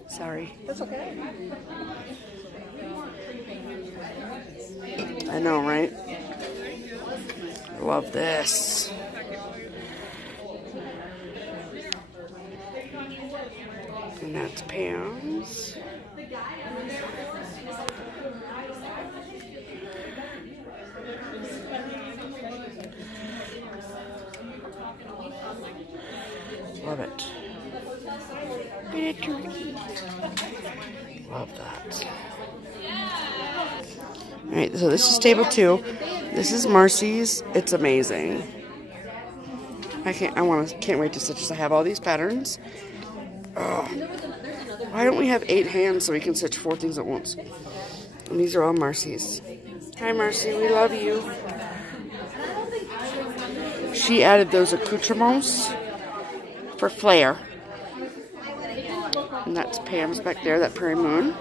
Sorry. That's okay. I know, right? I love this. And that's Pam's. Love it. Love that. Alright, so this is table 2. This is Marcy's. It's amazing. Can't wait to stitch this. I have all these patterns. Oh. Why don't we have 8 hands so we can stitch 4 things at once? And these are all Marcy's. Hi, Mercy. We love you. She added those accoutrements for Flair. And that's Pam's back there, that Prairie Moon.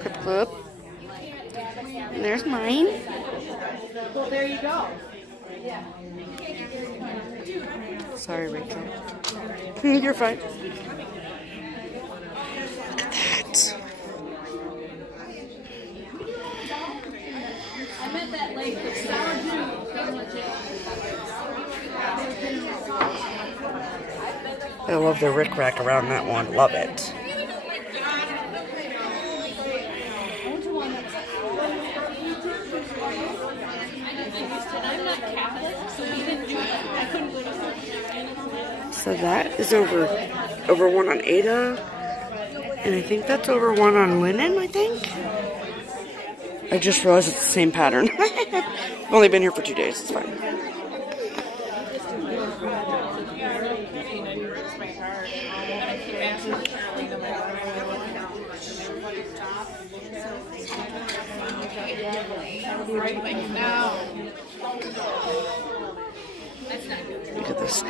Clip, clip. And there's mine. Well, there you go. Sorry, Rachel. You're fine. Look at that. I met that lake of sour I love the rickrack around that one. Love it. So that is over one on Ada, and I think that's over one on Linen, I think. I just realized it's the same pattern. I've only been here for 2 days, it's fine. Look at this.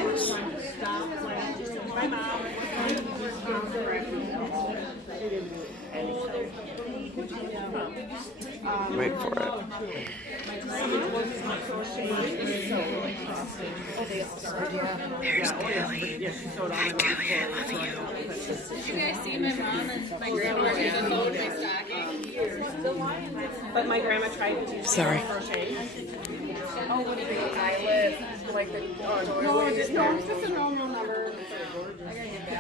Wait for it. There's Kelly. Hi, Kelly, I love you. Did you guys see my mom and my grandma using my stocking? But my grandma tried to. Sorry. Oh, what do you think? Eyelid, like the. No, it's just a normal number.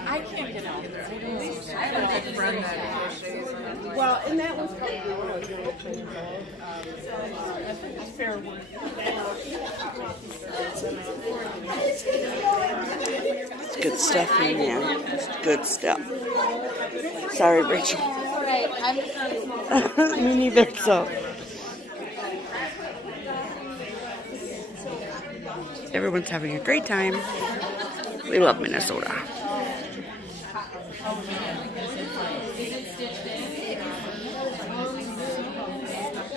I can't get out there. I have a good friend that crochets. Well, and that was probably it's fair work. It's good stuff in there. It's good stuff. Sorry, Rachel. Me neither, so. Everyone's having a great time. We love Minnesota.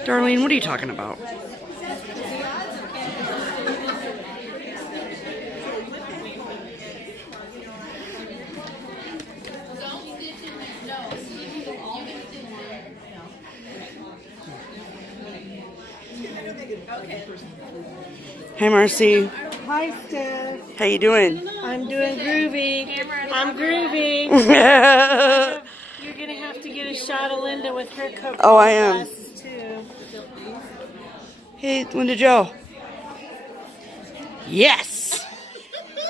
Darlene, what are you talking about? Hey, Marcy. Hi, Steph. How you doing? I'm doing groovy. I'm groovy. You're going to have to get a shot of Lynda with her coat. Oh, I am. Too. Hey, Lynda Joe. Yes!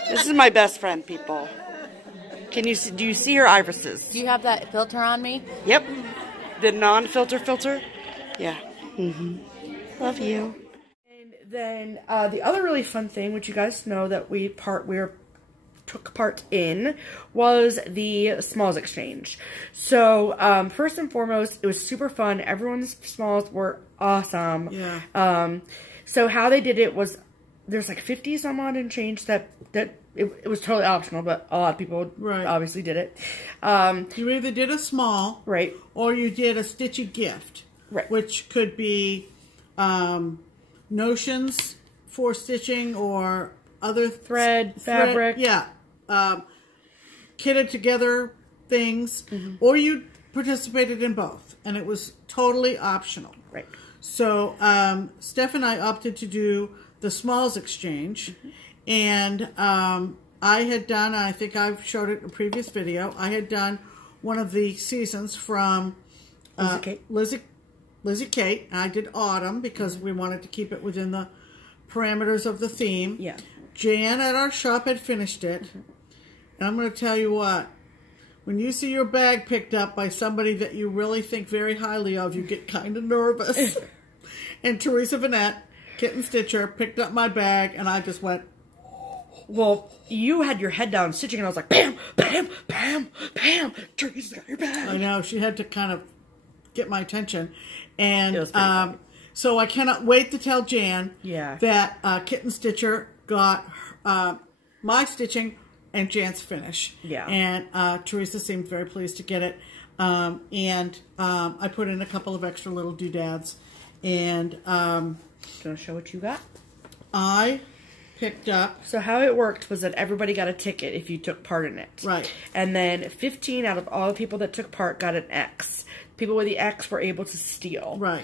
This is my best friend, people. Can you see, do you see her irises? Do you have that filter on me? Yep. The non-filter filter? Yeah. Love you. And then the other really fun thing, which you guys know that we took part in, was the smalls exchange. So first and foremost, it was super fun. Everyone's smalls were awesome. Yeah. So how they did it was there's like 50 some odd and change that it was totally optional, but a lot of people obviously did it. You either did a small, right, or you did a Stitchy gift, right, which could be notions for stitching or other thread, fabric, yeah, kitted together things, or you participated in both, and it was totally optional. Right. So Steph and I opted to do the smalls exchange, and I had done, I think I've showed it in a previous video, I had done one of the seasons from Lizzie Kate, and I did autumn because we wanted to keep it within the parameters of the theme. Yeah. Jan at our shop had finished it, and I'm going to tell you what, when you see your bag picked up by somebody that you really think very highly of, you get kind of nervous. And Theresa KittenStitcher, picked up my bag, and I just went, well, you had your head down stitching, and I was like, bam, bam, bam, bam, Teresa's got your bag. I know, she had to kind of get my attention. And so I cannot wait to tell Jan that KittenStitcher got my stitching and Jan's finish. Yeah. And Theresa seemed very pleased to get it. I put in a couple of extra little doodads. And Gonna show what you got. I picked up. So how it worked was that everybody got a ticket if you took part in it. Right. And then 15 out of all the people that took part got an X. People with the X were able to steal. Right.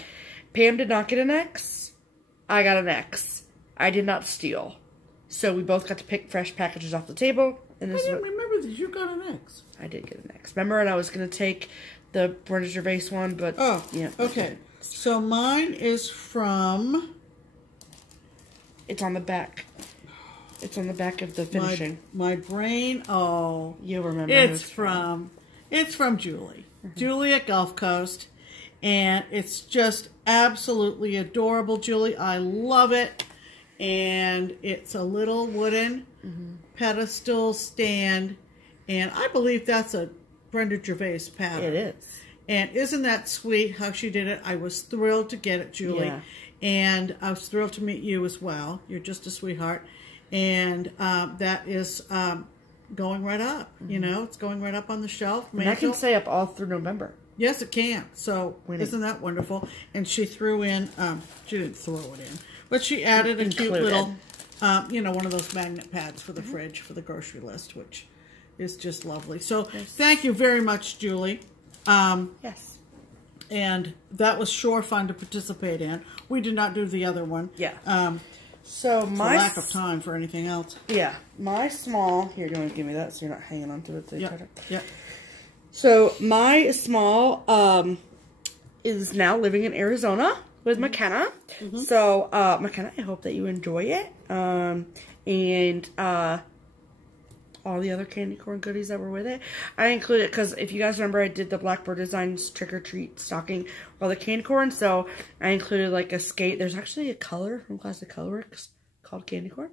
Pam did not get an X. I got an X. I did not steal. So we both got to pick fresh packages off the table. And this I didn't remember that you got an X. I did get an X. Remember, and I was going to take the Brenda Gervais one, but... Oh, yeah. okay. So mine is from... It's on the back. It's on the back of the finishing. My brain, oh. You'll remember. It's from Julie. Julie at Gulf Coast. And it's just absolutely adorable, Julie. I love it. And it's a little wooden pedestal stand. And I believe that's a Brenda Gervais pattern. It is. And isn't that sweet how she did it? I was thrilled to get it, Julie. Yeah. And I was thrilled to meet you as well. You're just a sweetheart. And that is going right up. You know, it's going right up on the shelf. And that can stay up all through November. Yes, it can. So isn't that wonderful? And she threw in, she didn't throw it in, but she added a cute little, you know, one of those magnet pads for the fridge, for the grocery list, which is just lovely. So thank you very much, Julie. Yes. And that was sure fun to participate in. We did not do the other one. Yeah. So my lack of time for anything else. Yeah. My small, here, do you want to give me that so you're not hanging on to it? Yep. So my small is now living in Arizona with McKenna. So McKenna, I hope that you enjoy it. And all the other candy corn goodies that were with it. I included, because if you guys remember, I did the Blackbird Designs trick-or-treat stocking with all the candy corn, so I included like a skate. There's actually a color from Classic Colorworks called candy corn.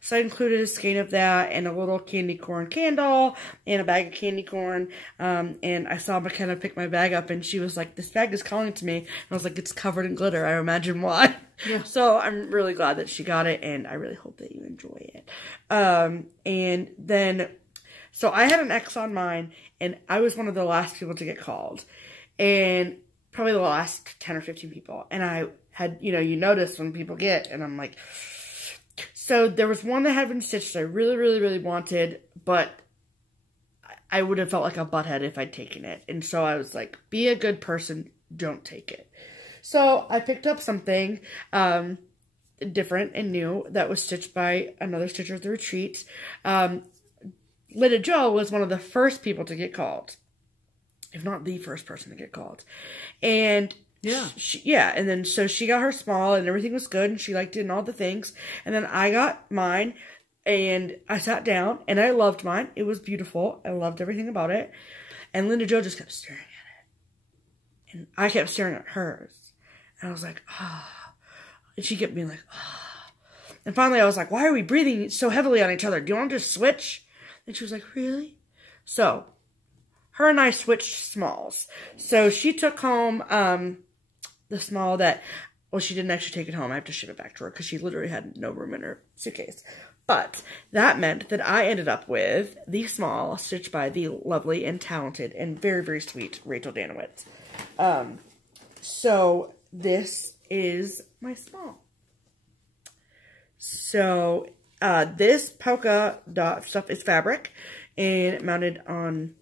So I included a skate of that and a little candy corn candle and a bag of candy corn. And I saw McKenna pick my bag up and she was like, this bag is calling to me. And I was like, it's covered in glitter. I imagine why. Yeah. So I'm really glad that she got it and I really hope that you enjoy it. And then, so I had an X on mine and I was one of the last people to get called. And probably the last 10 or 15 people. And I had, you know, you notice when people get, and I'm like, so there was one that had been stitched that I really, really, really wanted, but I would have felt like a butthead if I'd taken it. And so I was like, be a good person, don't take it. So I picked up something different and new that was stitched by another stitcher at the retreat. Lynda Jo was one of the first people to get called, if not the first person to get called. And yeah, and then so she got her small and everything was good and she liked it and all the things. And then I got mine and I sat down and I loved mine. It was beautiful. I loved everything about it. And Lynda Jo just kept staring at it. And I kept staring at hers. And I was like, ah. And she kept being like, ah. And finally I was like, why are we breathing so heavily on each other? Do you want to just switch? And she was like, really? So her and I switched smalls. So she took home the small that, well, she didn't actually take it home. I have to ship it back to her because she literally had no room in her suitcase. But that meant that I ended up with the small stitched by the lovely and talented and very, very sweet Rachel Danowitz. So this is my small. So this polka dot stuff is fabric and mounted on,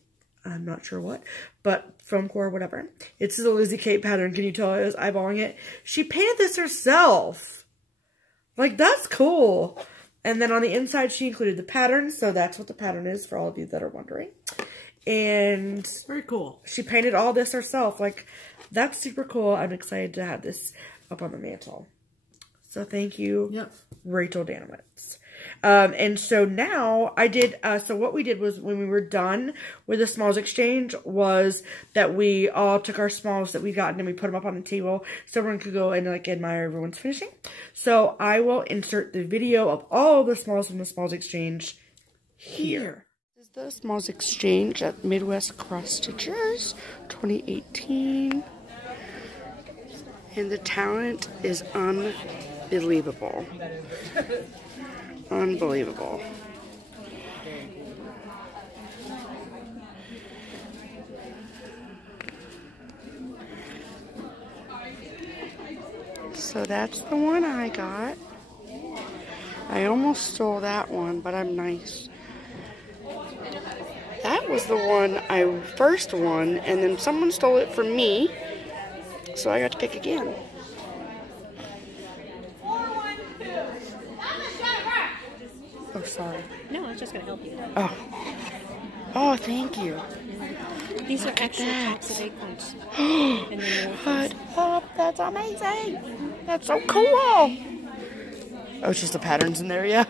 I'm not sure what, but foam core, whatever. It's the Lizzie Kate pattern. Can you tell I was eyeballing it? She painted this herself. Like, that's cool. And then on the inside, she included the pattern. So that's what the pattern is for all of you that are wondering. And very cool. She painted all this herself. Like, that's super cool. I'm excited to have this up on the mantle. So thank you, Rachel Danowitz. And so now I did, so what we did was when we were done with the smalls exchange was that we all took our smalls that we got and we put them up on the table so everyone could go and like admire everyone's finishing. So I will insert the video of all the smalls from the smalls exchange here. This is the smalls exchange at Midwest Cross Stitchers 2018. And the talent is unbelievable. Unbelievable. So that's the one I got. I almost stole that one, but I'm nice. That was the one I first won, and then someone stole it from me, so I got to pick again. Oh, sorry. No, I was just going to help you. Oh. Oh, thank you. These are actual tops of acorns. Shut up. That's amazing. That's so cool. Oh, it's just the patterns in there, yeah.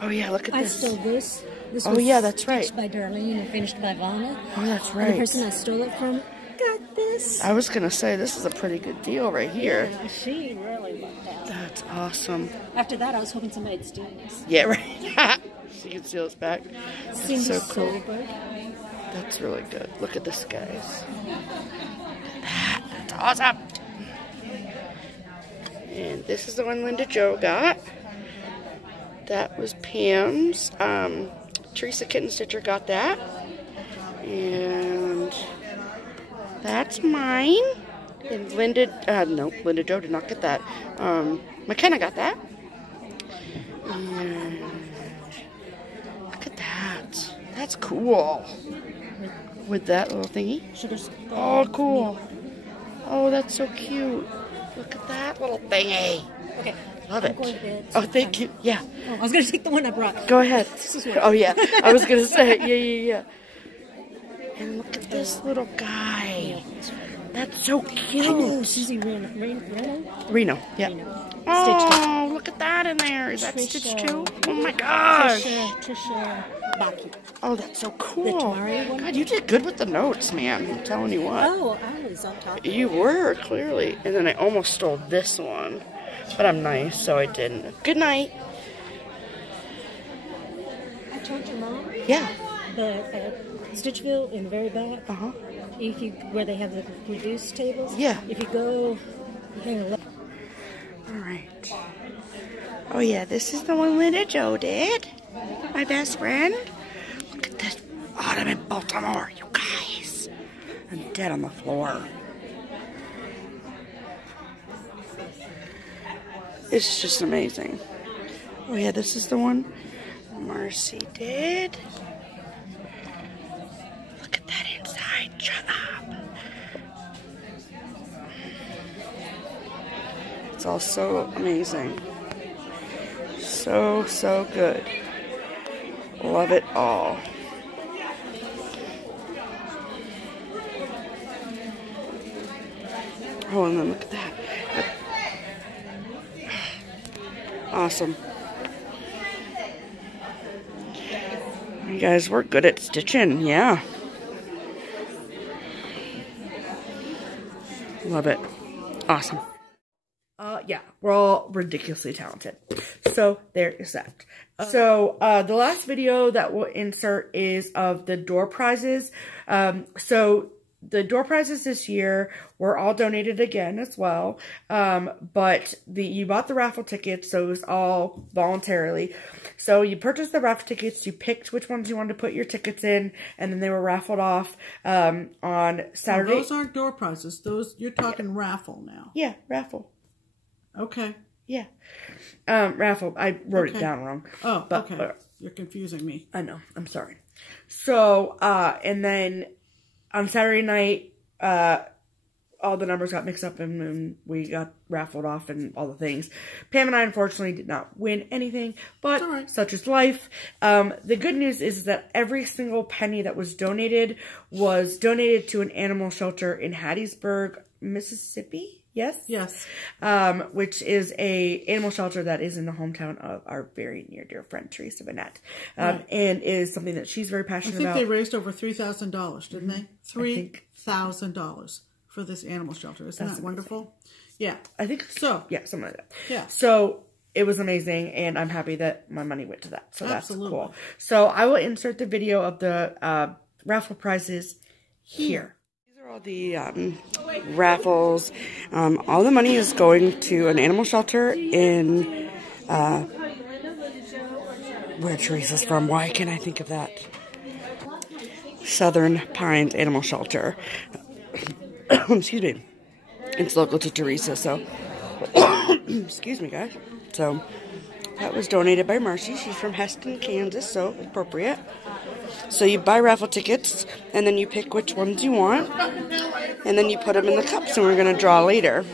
Oh, yeah, look at this. I stole this. This oh, was yeah, that's right. stitched by Darlene and finished by Vanna. Oh, that's right. And the person I stole it from got this. I was going to say, this is a pretty good deal right here. Yeah, she really lucked out. That's awesome. After that, I was hoping somebody'd steal this. Yeah, right. She can steal us back. That's so cool. Silverberg. That's really good. Look at this, guys. That's awesome. And this is the one Lynda Joe got. That was Pam's. Theresa KittenStitcher got that. And that's mine. And Lynda Joe did not get that. McKenna got that. And look at that. That's cool. With that little thingy. Oh, cool. Oh, that's so cute. Look at that little thingy. Okay. Love it. Going to bed. Oh, thank you. Yeah. Oh, I was going to take the one I brought. Go ahead. This is what Oh, yeah. I was going to say. Yeah. And look at this little guy. That's so cute. I know. Suzy Reno. Reno. Yeah. Oh, look at that in there. Is that Stitch too? Oh, my gosh. Trisha Baki. Oh, that's so cool. The Tamari one? God, you did good with the notes, man. I'm telling you what. Oh, I was on top of it. You were, clearly. And then I almost stole this one. But I'm nice, so I didn't. Good night. I told your mom. Yeah. But Stitchville in the very back, if you where they have the reduced tables. Yeah. If you go, hang a left. All right. Oh yeah, this is the one Lynda Joe did. My best friend. Look at this autumn in Baltimore, you guys. I'm dead on the floor. It's just amazing. Oh yeah, this is the one Marcy did. Look at that inside. Shut up. It's all so amazing. So good. Love it all. Oh, and then look at that. Awesome. You guys, we're good at stitching, yeah. Love it. Awesome. Yeah, we're all ridiculously talented. So there is that. So the last video that we'll insert is of the door prizes. So the door prizes this year were all donated again as well. But you bought the raffle tickets, so it was all voluntarily. So you purchased the raffle tickets, you picked which ones you wanted to put your tickets in, and then they were raffled off on Saturday. Oh, those aren't door prizes. Those you're talking raffle now. Yeah, raffle. Okay. Yeah. Raffle. I wrote it down wrong. Oh, but, okay. You're confusing me. I know. I'm sorry. So, and then on Saturday night, all the numbers got mixed up and we got raffled off and all the things. Pam and I, unfortunately, did not win anything, but such is life. The good news is that every single penny that was donated to an animal shelter in Hattiesburg, Mississippi. Yes? Yes. Which is a animal shelter that is in the hometown of our very near dear friend, Theresa Bennett. And is something that she's very passionate about. I think they raised over $3,000, didn't they? $3,000 for this animal shelter. Isn't that wonderful? Yeah. I think so. Yeah, something like that. Yeah. So it was amazing, and I'm happy that my money went to that. So that's cool. So I will insert the video of the raffle prizes here. All the raffles, all the money is going to an animal shelter in where Theresa's from. Why can't I think of that? Southern Pines Animal Shelter. Excuse me. It's local to Theresa, so Excuse me, guys. So, that was donated by Marcy. She's from Heston, Kansas, so appropriate. So you buy raffle tickets, and then you pick which ones you want, and then you put them in the cups, and we're going to draw later.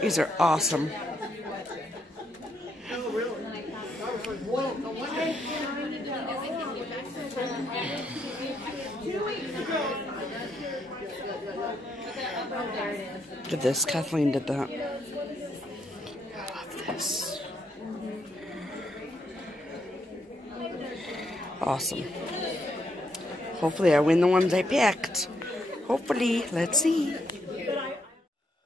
These are awesome. Look at this. Kathleen did that. I love this. Awesome. Hopefully I win the ones I picked. Hopefully. Let's see.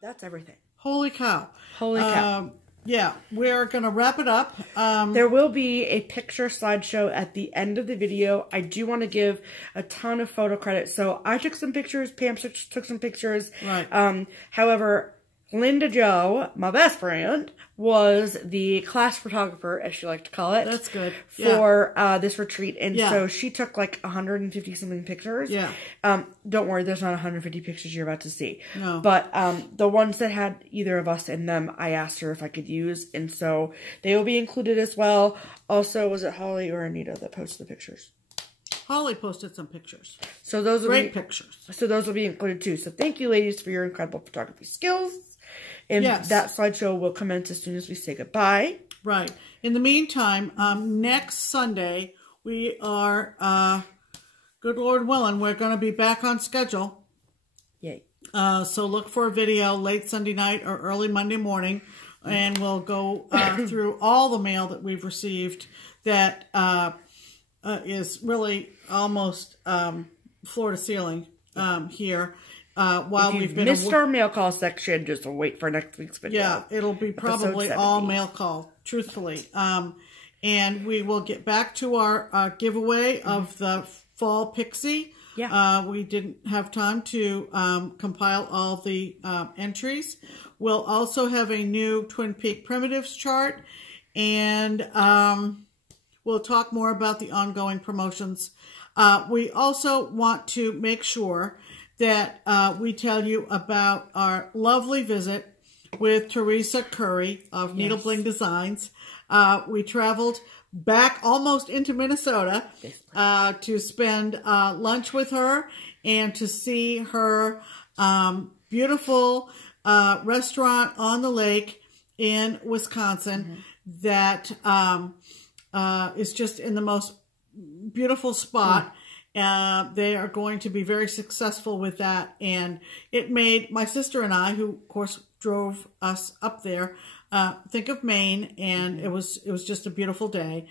That's everything. Holy cow. Holy cow. Yeah, we're going to wrap it up. There will be a picture slideshow at the end of the video. I do want to give a ton of photo credit. So I took some pictures. Pam took some pictures. Right. However, Lynda Jo, my best friend, was the class photographer, as she liked to call it. That's good. For this retreat. And so she took like 150 something pictures. Yeah. Don't worry, there's not 150 pictures you're about to see. No. But the ones that had either of us in them, I asked her if I could use. And so they will be included as well. Also, was it Holly or Anita that posted the pictures? Holly posted some pictures. So those will Great pictures. So those will be included too. So thank you, ladies, for your incredible photography skills. And that slideshow will commence as soon as we say goodbye. Right. In the meantime, next Sunday, we are, good Lord willing, we're going to be back on schedule. Yay. So look for a video late Sunday night or early Monday morning. And we'll go through all the mail that we've received that is really almost floor to ceiling here. While we've been missed our mail call section, just wait for next week's video. Yeah, it'll be probably all mail call, truthfully. And we will get back to our giveaway of the fall pixie. Yeah. We didn't have time to compile all the entries. We'll also have a new Twin Peak Primitives chart. And we'll talk more about the ongoing promotions. We also want to make sure that we tell you about our lovely visit with Theresa Curry of Needle Bling Designs. We traveled back almost into Minnesota to spend lunch with her and to see her beautiful restaurant on the lake in Wisconsin that is just in the most beautiful spot. They are going to be very successful with that, and it made my sister and I, who of course drove us up there, think of Maine, and it was just a beautiful day.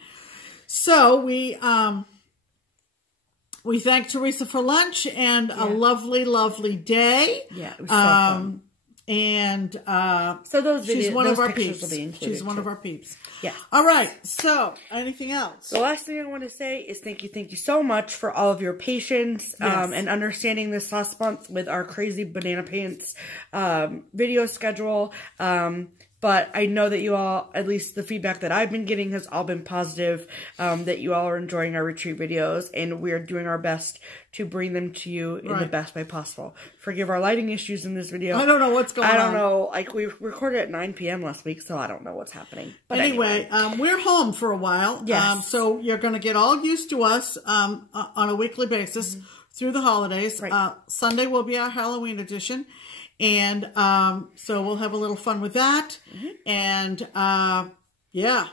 So we thank Theresa for lunch and a lovely, lovely day. Yeah, it was so fun. And so those videos, she's one of our peeps. She's one of our peeps. Yeah. All right. So, anything else? The last thing I want to say is thank you so much for all of your patience and understanding this last month with our crazy banana pants video schedule. But I know that you all, at least the feedback that I've been getting has all been positive, that you all are enjoying our retreat videos, and we are doing our best to bring them to you in the best way possible. Forgive our lighting issues in this video. I don't know what's going on. I don't know. Like, we recorded at 9 p.m. last week, so I don't know what's happening. But anyway, we're home for a while. Yes. So you're going to get all used to us on a weekly basis through the holidays. Right. Sunday will be our Halloween edition. And so we'll have a little fun with that. And yeah,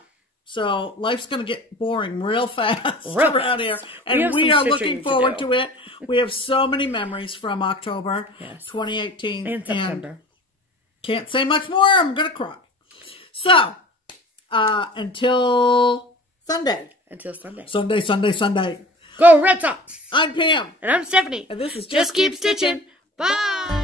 so life's going to get boring real fast around here. And we are looking forward to it. We have so many memories from October 2018. And September. Can't say much more. I'm going to cry. So until Sunday. Sunday. Go Red Sox. I'm Pam. And I'm Stephanie. And this is Just Keep Stitching. Bye.